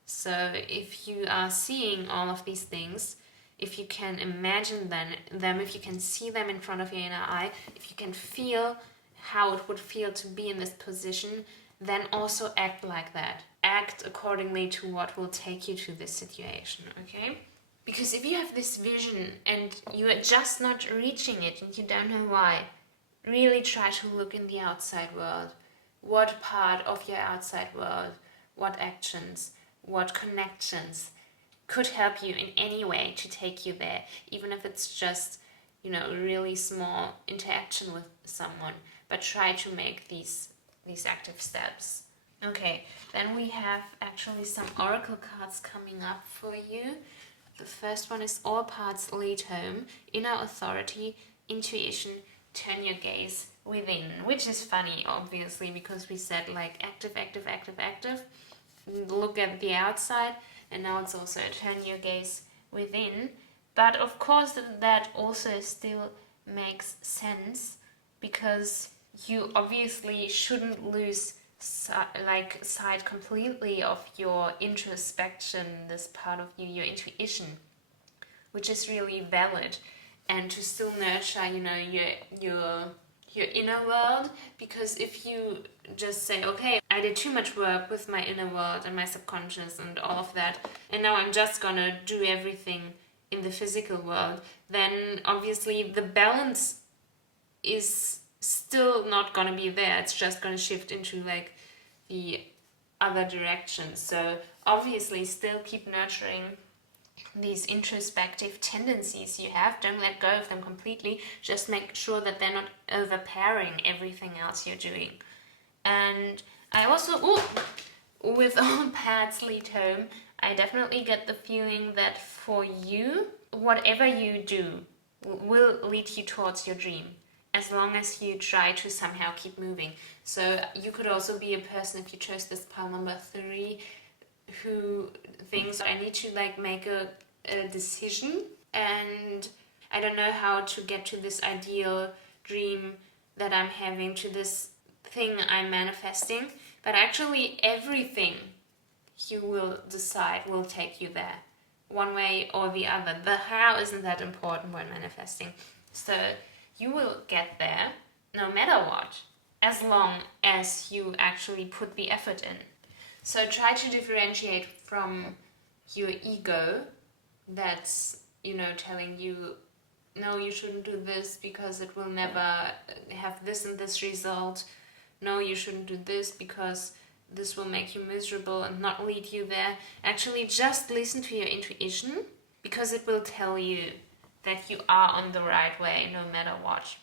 So if you are seeing all of these things, if you can imagine them, if you can see them in front of your inner eye, if you can feel how it would feel to be in this position, then also act like that. Act accordingly to what will take you to this situation, okay? Because if you have this vision and you are just not reaching it and you don't know why, really try to look in the outside world. What part of your outside world, what actions, what connections could help you in any way to take you there, even if it's just, a really small interaction with someone, but try to make these active steps. Okay, then we have actually some oracle cards coming up for you. The first one is all paths lead home, inner authority, intuition, turn your gaze within, which is funny, obviously, because we said like active, active, active, active, look at the outside, and now it's also turn your gaze within. But of course that also still makes sense, because you obviously shouldn't lose sight completely of your introspection, this part of you, your intuition, which is really valid, and to still nurture, your inner world. Because if you just say, okay, I did too much work with my inner world and my subconscious and all of that, and now I'm just gonna do everything in the physical world, then obviously the balance is still not gonna be there. It's just gonna shift into like the other direction. So obviously still keep nurturing these introspective tendencies you have. Don't let go of them completely. Just make sure that they're not overpowering everything else you're doing. And I also, with all paths lead home, I definitely get the feeling that for you, whatever you do will lead you towards your dream, as long as you try to somehow keep moving. So you could also be a person, if you chose this pile number 3, who thinks I need to make a decision, and I don't know how to get to this ideal dream that I'm having, to this thing I'm manifesting. But actually everything you will decide will take you there, one way or the other. The how isn't that important when manifesting. So you will get there no matter what, as long as you actually put the effort in. So try to differentiate from your ego that's, telling you, no, you shouldn't do this because it will never have this and this result. No, you shouldn't do this because this will make you miserable and not lead you there. Actually, just listen to your intuition, because it will tell you that you are on the right way no matter what.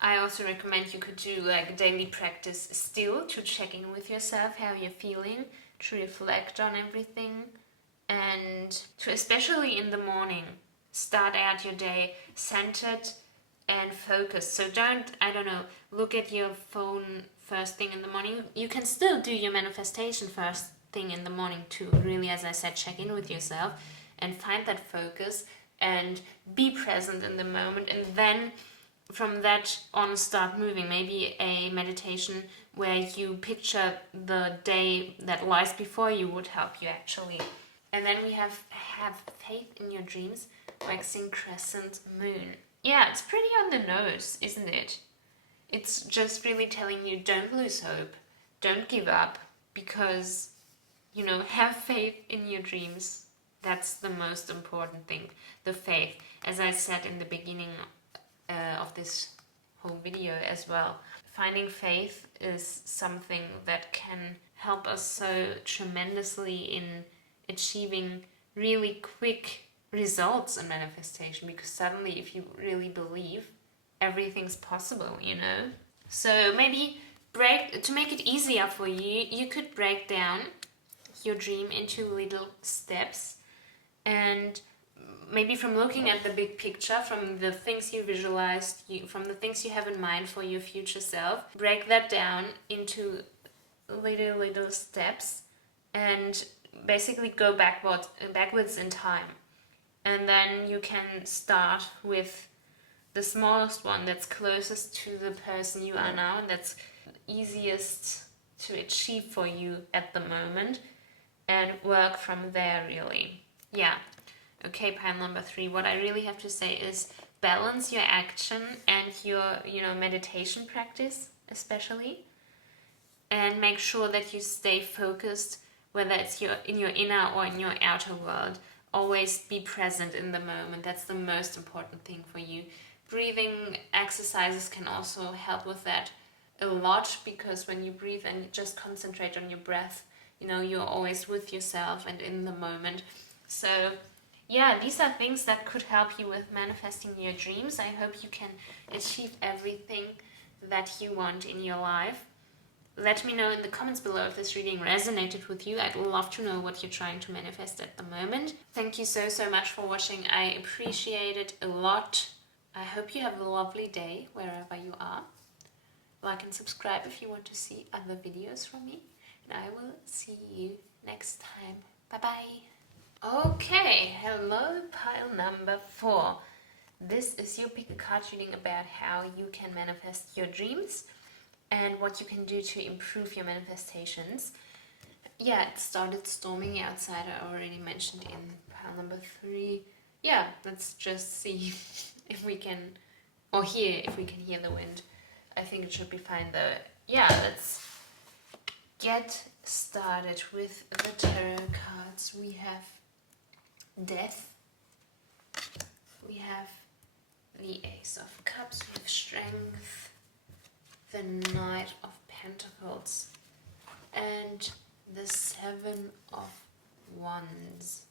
I also recommend you could do daily practice still, to check in with yourself, how you're feeling, to reflect on everything, and to, especially in the morning, start out your day centered and focused. So don't, look at your phone first thing in the morning. You can still do your manifestation first thing in the morning too. Really, as I said, check in with yourself and find that focus and be present in the moment, and then from that on start moving. Maybe a meditation where you picture the day that lies before you would help you actually. And then we have faith in your dreams, waxing crescent moon. Yeah, it's pretty on the nose, isn't it? It's just really telling you, don't lose hope, don't give up, because, have faith in your dreams. That's the most important thing, the faith. As I said in the beginning of this whole video as well, finding faith is something that can help us so tremendously in achieving really quick results in manifestation, because suddenly, if you really believe, everything's possible, So maybe to make it easier for you, you could break down your dream into little steps, and maybe from looking at the big picture, from the things you visualized, from the things you have in mind for your future self, break that down into little steps, and basically go backwards in time. And then you can start with the smallest one that's closest to the person you are now, and that's easiest to achieve for you at the moment, and work from there, really. Yeah. Okay, pile number 3. What I really have to say is balance your action and your, meditation practice, especially, and make sure that you stay focused, whether it's in your inner or in your outer world. Always be present in the moment. That's the most important thing for you. breathing exercises can also help with that a lot, because when you breathe and you just concentrate on your breath, you know, you're always with yourself and in the moment. So yeah, these are things that could help you with manifesting your dreams. I hope you can achieve everything that you want in your life. Let me know in the comments below if this reading resonated with you. I'd love to know what you're trying to manifest at the moment. Thank you so much for watching. I appreciate it a lot. I hope you have a lovely day wherever you are. Like and subscribe if you want to see other videos from me. And I will see you next time. Bye bye. Okay, hello pile number 4. This is your pick a card reading about how you can manifest your dreams and what you can do to improve your manifestations. Yeah, it started storming outside, I already mentioned in pile number 3. Yeah, let's just see if we can, or hear if we can hear the wind. I think it should be fine though. Yeah, let's get started with the tarot cards. We have Death, we have the Ace of Cups, we have Strength, the Knight of Pentacles, and the Seven of Wands.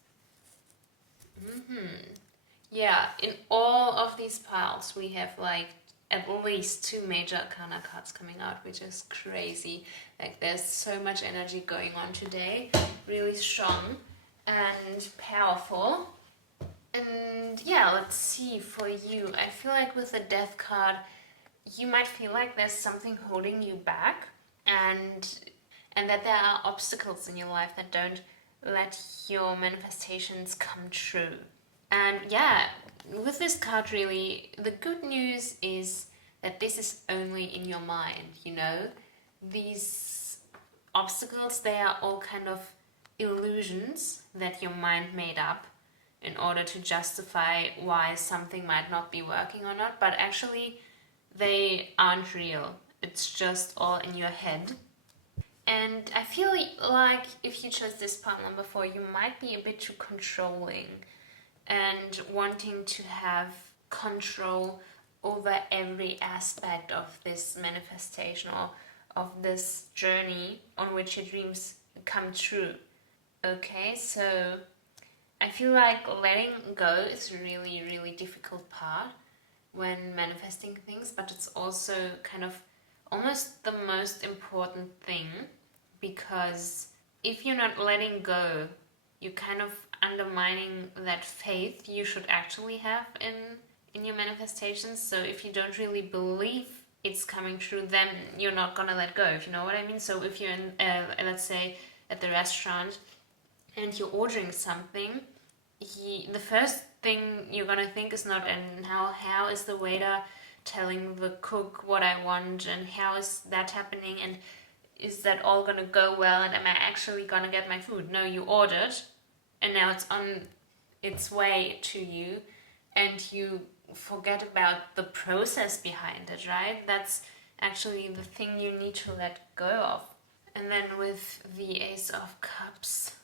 Yeah, in all of these piles we have like at least 2 major arcana cards coming out, which is crazy. Like there's so much energy going on today, really strong and powerful. And yeah, let's see for you. I feel like with the Death card, you might feel like there's something holding you back, and that there are obstacles in your life that don't let your manifestations come true. And yeah, with this card, really, the good news is that this is only in your mind, you know? These obstacles, they are all kind of illusions that your mind made up in order to justify why something might not be working or not, but actually they aren't real. It's just all in your head. And I feel like if you chose this pile number 4, you might be a bit too controlling and wanting to have control over every aspect of this manifestation or of this journey on which your dreams come true. Okay, so I feel like letting go is a really, really difficult part when manifesting things, but it's also kind of almost the most important thing, because if you're not letting go, you're kind of undermining that faith you should actually have in your manifestations. So if you don't really believe it's coming true, then you're not gonna let go, if you know what I mean. So if you're in, let's say, at the restaurant and you're ordering something, the first thing you're gonna think is not, and how is the waiter telling the cook what I want, and how is that happening, and is that all gonna go well, and am I actually gonna get my food? No, you ordered, and now it's on its way to you, and you forget about the process behind it, right? That's actually the thing you need to let go of. And then with the Ace of Cups,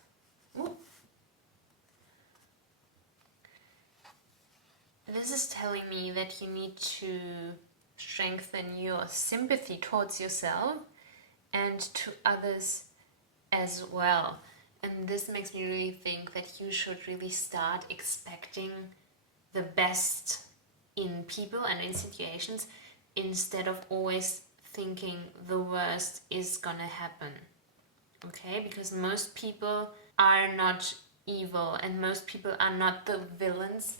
this is telling me that you need to strengthen your sympathy towards yourself and to others as well. And this makes me really think that you should really start expecting the best in people and in situations, instead of always thinking the worst is gonna happen. Okay, because most people are not evil, and most people are not the villains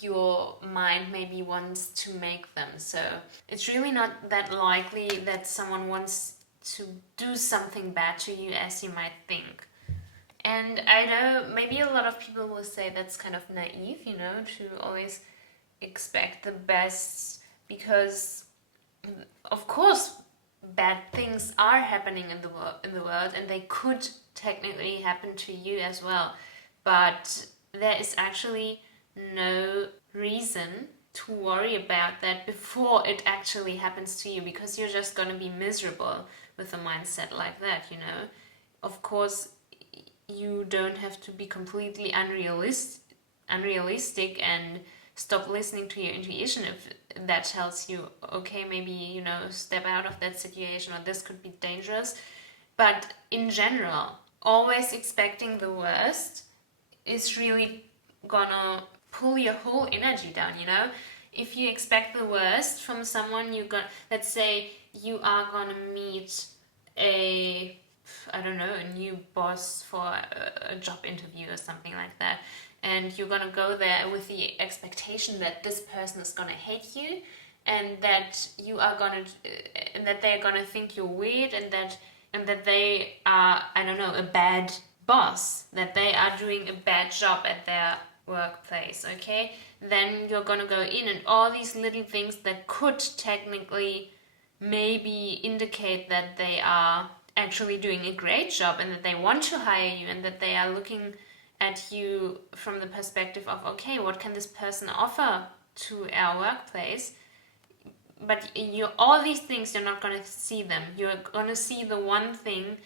your mind maybe wants to make them. So it's really not that likely that someone wants to do something bad to you as you might think. And I know maybe a lot of people will say that's kind of naive, you know, to always expect the best, because of course bad things are happening in the world, and they could technically happen to you as well, but there is actually no reason to worry about that before it actually happens to you, because you're just going to be miserable with a mindset like that, you know. Of course, you don't have to be completely unrealistic and stop listening to your intuition if that tells you, okay, maybe, step out of that situation, or this could be dangerous. But in general, always expecting the worst is really gonna pull your whole energy down, If you expect the worst from someone, let's say you are gonna meet a new boss for a job interview or something like that, and you're gonna go there with the expectation that this person is gonna hate you, and that they're gonna think you're weird, and that they are, a bad boss, that they are doing a bad job at their workplace, okay? Then you're gonna go in, and all these little things that could technically maybe indicate that they are actually doing a great job, and that they want to hire you, and that they are looking at you from the perspective of, okay, what can this person offer to our workplace? But all these things, you're not going to see them. You're going to see the one thing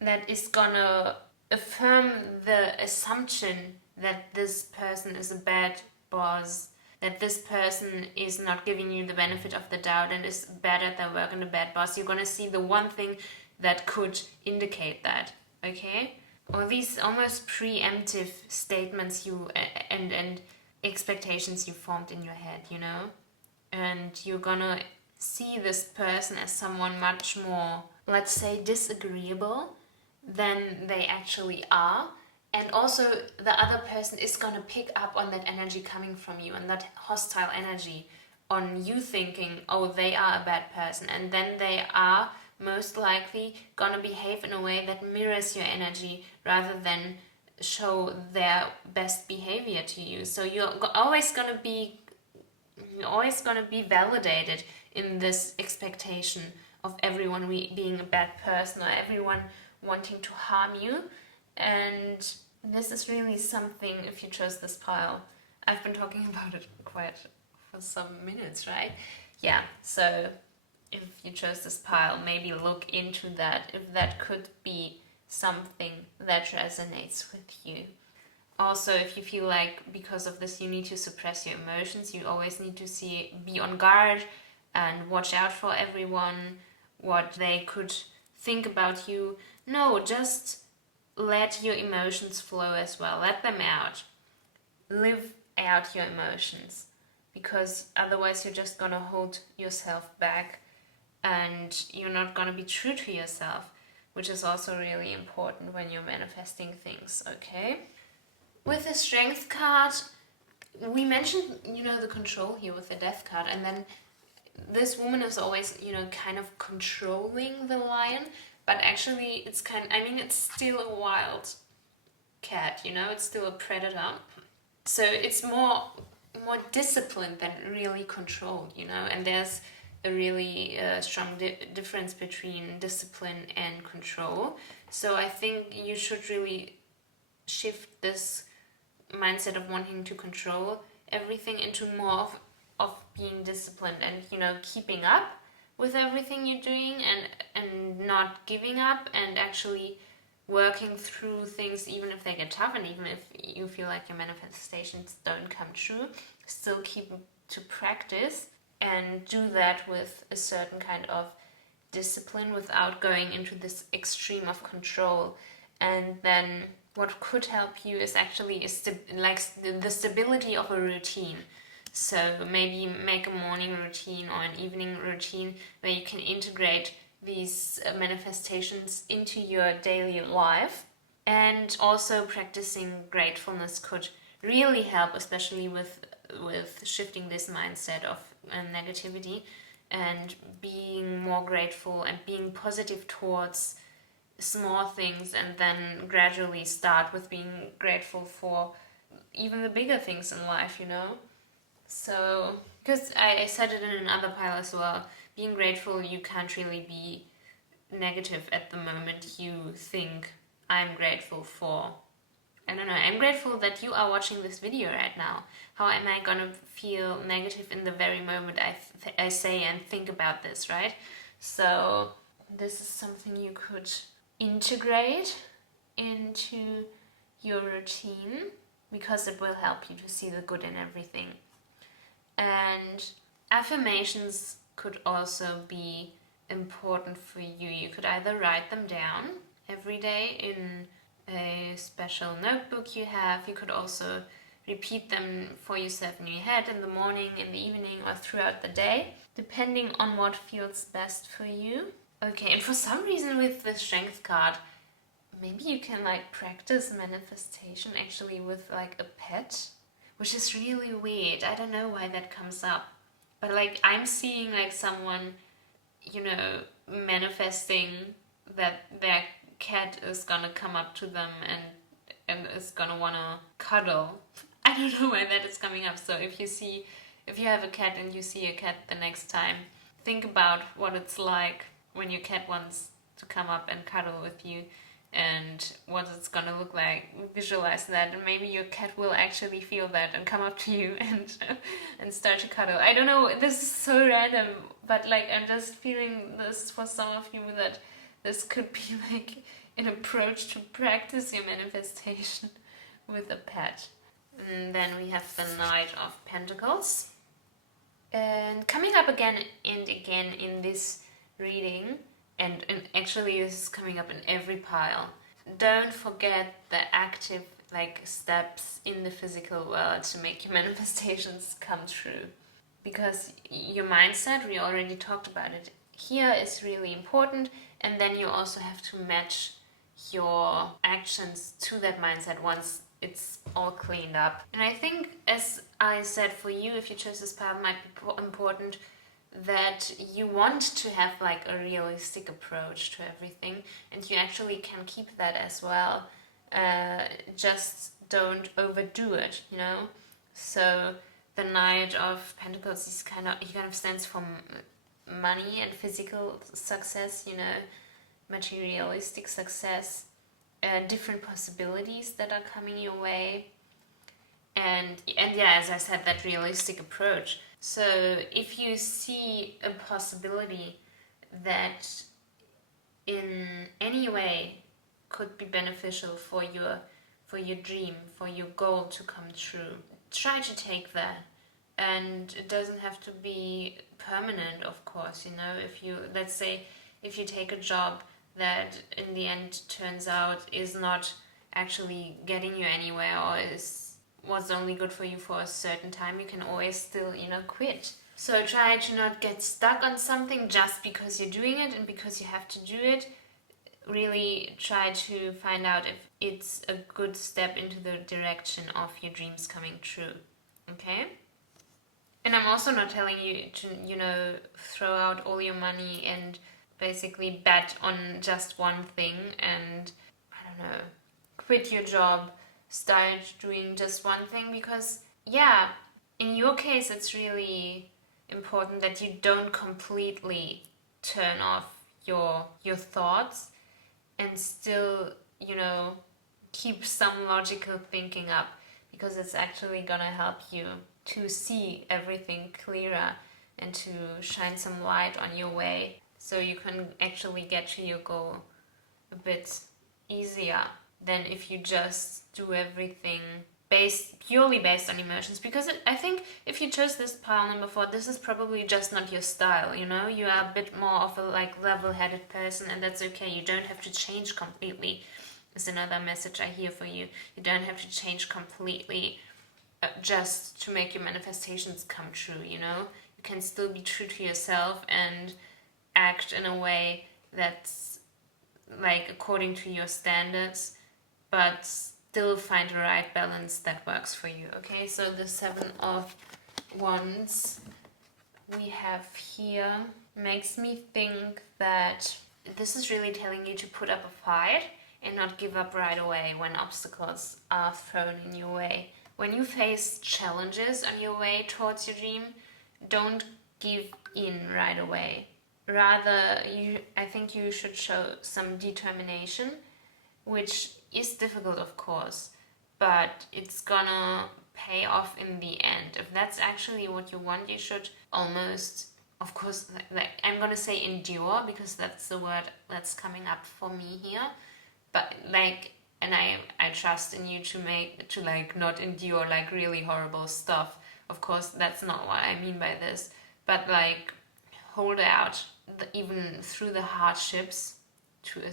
that is going to affirm the assumption that this person is a bad boss, that this person is not giving you the benefit of the doubt and is bad at their work and a bad boss. You're going to see the one thing that could indicate that, okay? Or these almost preemptive statements and expectations you formed in your head, And you're gonna see this person as someone much more, let's say, disagreeable than they actually are. And also the other person is gonna pick up on that energy coming from you, and that hostile energy on you thinking, oh, they are a bad person. And then they are most likely gonna behave in a way that mirrors your energy rather than show their best behavior to you. So you're always gonna be validated in this expectation of everyone being a bad person, or everyone wanting to harm you. And this is really something, if you chose this pile, I've been talking about it quite for some minutes, right? Yeah, so if you chose this pile, maybe look into that, if that could be something that resonates with you. Also, if you feel like because of this you need to suppress your emotions, you always need to be on guard and watch out for everyone, what they could think about you. No, just let your emotions flow as well. Let them out. Live out your emotions, because otherwise you're just gonna hold yourself back and you're not gonna be true to yourself, which is also really important when you're manifesting things, okay? With the Strength card, we mentioned, the control here with the Death card, and then this woman is always, kind of controlling the lion, but actually it's still a wild cat, it's still a predator. So it's more disciplined than really controlled, and there's a really strong difference between discipline and control. So I think you should really shift this mindset of wanting to control everything into more of being disciplined and keeping up with everything you're doing, and not giving up, and actually working through things even if they get tough, and even if you feel like your manifestations don't come true, still keep to practice and do that with a certain kind of discipline without going into this extreme of control. And then what could help you is actually the stability of a routine. So maybe make a morning routine or an evening routine where you can integrate these manifestations into your daily life. And also practicing gratefulness could really help, especially with shifting this mindset of negativity, and being more grateful and being positive towards small things, and then gradually start with being grateful for even the bigger things in life, So, because I said it in another pile as well, being grateful, you can't really be negative at the moment you think, I'm grateful for, I don't know, I'm grateful that you are watching this video right now. How am I gonna feel negative in the very moment I say and think about this, right? So this is something you could integrate into your routine, because it will help you to see the good in everything. Affirmations could also be important for you. You could either write them down every day in a special notebook you have. You could also repeat them for yourself in your head in the morning, in the evening, or throughout the day, depending on what feels best for you. Okay, and for some reason with the Strength card, maybe you can like practice manifestation actually with like a pet, which is really weird. I don't know why that comes up. But like I'm seeing like someone, manifesting that their cat is gonna come up to them and is gonna wanna cuddle. I don't know why that is coming up. So if you have a cat and you see a cat the next time, think about what it's like when your cat wants to come up and cuddle with you and what it's gonna look like. Visualize that, and maybe your cat will actually feel that and come up to you and start to cuddle. I don't know, this is so random, but like I'm just feeling this for some of you that this could be like an approach to practice your manifestation with a pet. And then we have the Knight of Pentacles. And coming up again and again in this reading, and actually this is coming up in every pile, don't forget the active steps in the physical world to make your manifestations come true. Because your mindset, we already talked about it, here is really important, and then you also have to match your actions to that mindset once it's all cleaned up. And I think, as I said, for you, if you chose this path, it might be important that you want to have like a realistic approach to everything, and you actually can keep that as well. Just don't overdo it, So the Knight of Pentacles he kind of stands for money and physical success, materialistic success, different possibilities that are coming your way, and yeah, as I said, that realistic approach. So if you see a possibility that in any way could be beneficial for your dream, for your goal to come true, try to take that. And it doesn't have to be permanent, of course, let's say if you take a job that in the end turns out is not actually getting you anywhere, or was only good for you for a certain time, you can always still, quit. So try to not get stuck on something just because you're doing it and because you have to do it. Really try to find out if it's a good step into the direction of your dreams coming true. Okay? And I'm also not telling you to, throw out all your money and basically bet on just one thing and, I don't know, quit your job, start doing just one thing, because, yeah, in your case, it's really important that you don't completely turn off your thoughts and still, keep some logical thinking up, because it's actually gonna help you to see everything clearer and to shine some light on your way, so you can actually get to your goal a bit easier than if you just do everything purely based on emotions. Because I think if you chose this pile number 4, this is probably just not your style, You are a bit more of a level-headed person, and that's okay. You don't have to change completely, is another message I hear for you. You don't have to change completely just to make your manifestations come true, You can still be true to yourself and act in a way that's according to your standards, but still find the right balance that works for you. Okay, so the 7 of Wands we have here makes me think that this is really telling you to put up a fight and not give up right away when obstacles are thrown in your way. When you face challenges on your way towards your dream, don't give in right away. Rather, I think you should show some determination, which is difficult, of course, but it's gonna pay off in the end. If that's actually what you want, you should almost, of course, I'm gonna say endure, because that's the word that's coming up for me here. But and I trust in you to not endure really horrible stuff. Of course, that's not what I mean by this. but like hold out even through the hardships to a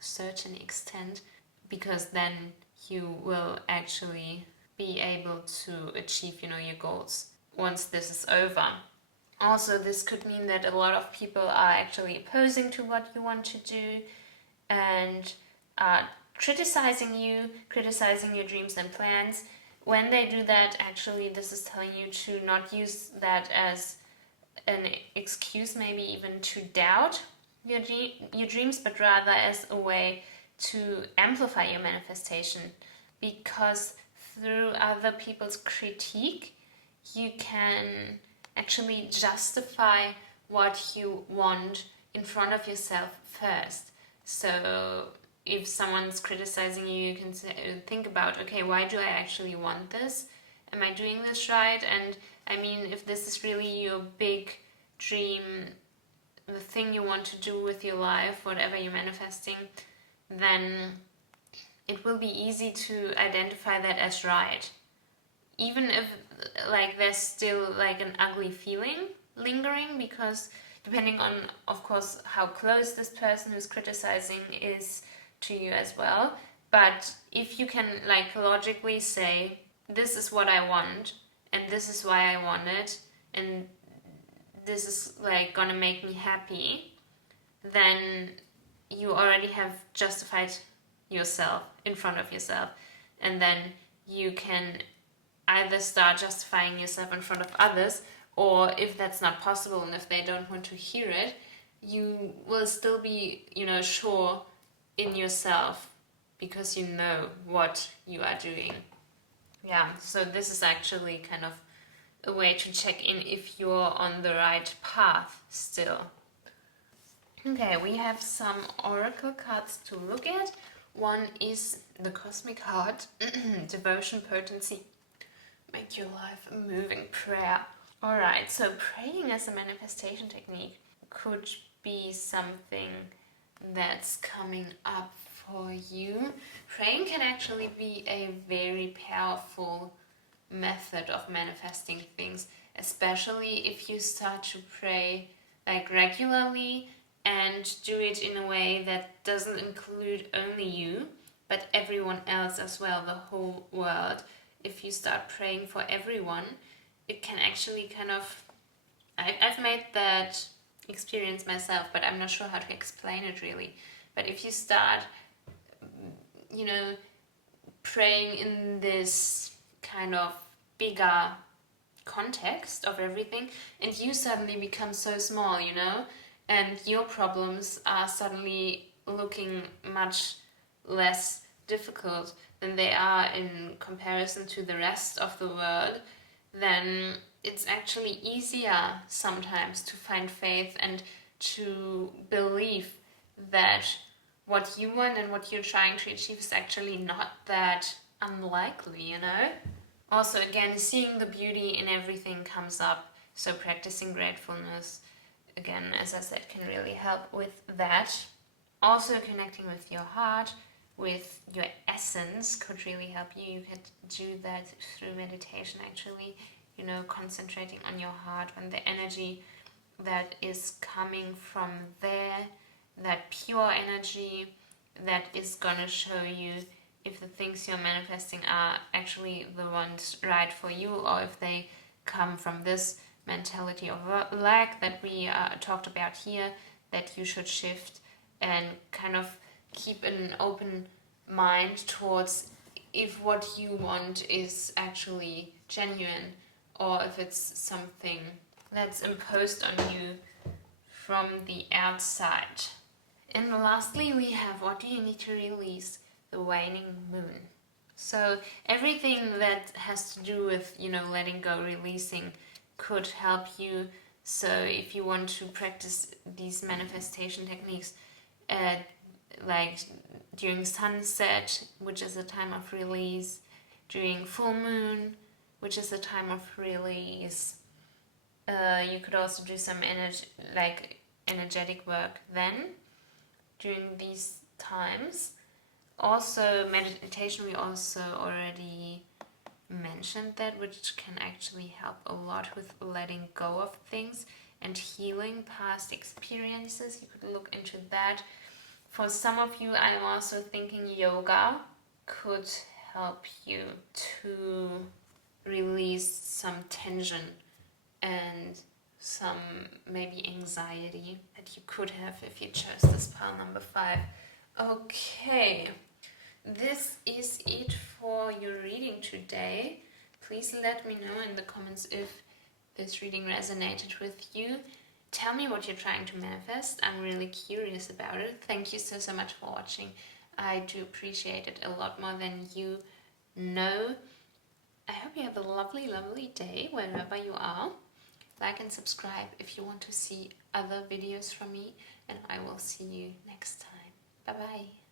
certain extent, because then you will actually be able to achieve, your goals once this is over. Also, this could mean that a lot of people are actually opposing to what you want to do and are criticizing your dreams and plans. When they do that, actually, this is telling you to not use that as an excuse, maybe even to doubt your dreams, but rather as a way to amplify your manifestation. Because through other people's critique, you can actually justify what you want in front of yourself first. So if someone's criticizing you, you can think about, okay, why do I actually want this? Am I doing this right? And I mean, if this is really your big dream, the thing you want to do with your life, whatever you're manifesting, then it will be easy to identify that as right. Even if like there's still like an ugly feeling lingering, because depending on, of course, how close this person who's criticizing is to you as well. But if you can like logically say, this is what I want, and this is why I want it, and this is like gonna make me happy, then you already have justified yourself in front of yourself. And then you can either start justifying yourself in front of others, or if that's not possible and if they don't want to hear it, you will still be, sure in yourself, because you know what you are doing. Yeah, so this is actually kind of a way to check in if you're on the right path still. Okay, we have some oracle cards to look at. One is the Cosmic Heart, Devotion, Potency, make your life a moving prayer. Alright, so praying as a manifestation technique could be something that's coming up for you. Praying can actually be a very powerful method of manifesting things, especially if you start to pray like regularly and do it in a way that doesn't include only you, but everyone else as well, the whole world. If you start praying for everyone, it can actually kind of... I've made that experience myself, but I'm not sure how to explain it really. But if you start, praying in this kind of bigger context of everything, and you suddenly become so small, and your problems are suddenly looking much less difficult than they are in comparison to the rest of the world, then it's actually easier sometimes to find faith and to believe that what you want and what you're trying to achieve is actually not that unlikely, Also, again, seeing the beauty in everything comes up, so practicing gratefulness, again, as I said, can really help with that. Also, connecting with your heart, with your essence, could really help you. You could do that through meditation, actually, concentrating on your heart, and the energy that is coming from there, that pure energy that is gonna show you if the things you're manifesting are actually the ones right for you, or if they come from this mentality of lack that we talked about here, that you should shift and kind of keep an open mind towards if what you want is actually genuine, or if it's something that's imposed on you from the outside. And lastly, we have, what do you need to release? The waning moon. So everything that has to do with, letting go, releasing, could help you. So if you want to practice these manifestation techniques, like during sunset, which is a time of release, during full moon, which is a time of release, you could also do some energetic work then during these times. Also, meditation we also already mentioned that, which can actually help a lot with letting go of things and healing past experiences. You could look into that. For some of you, I'm also thinking yoga could help you to release some tension and some maybe anxiety that you could have if you chose this pile number 5. Okay, this is it for your reading today. Please let me know in the comments if this reading resonated with you. Tell me what you're trying to manifest. I'm really curious about it. Thank you so much for watching. I do appreciate it a lot more than you know. I hope you have a lovely day wherever you are. Like and subscribe if you want to see other videos from me, and I will see you next time. Bye bye.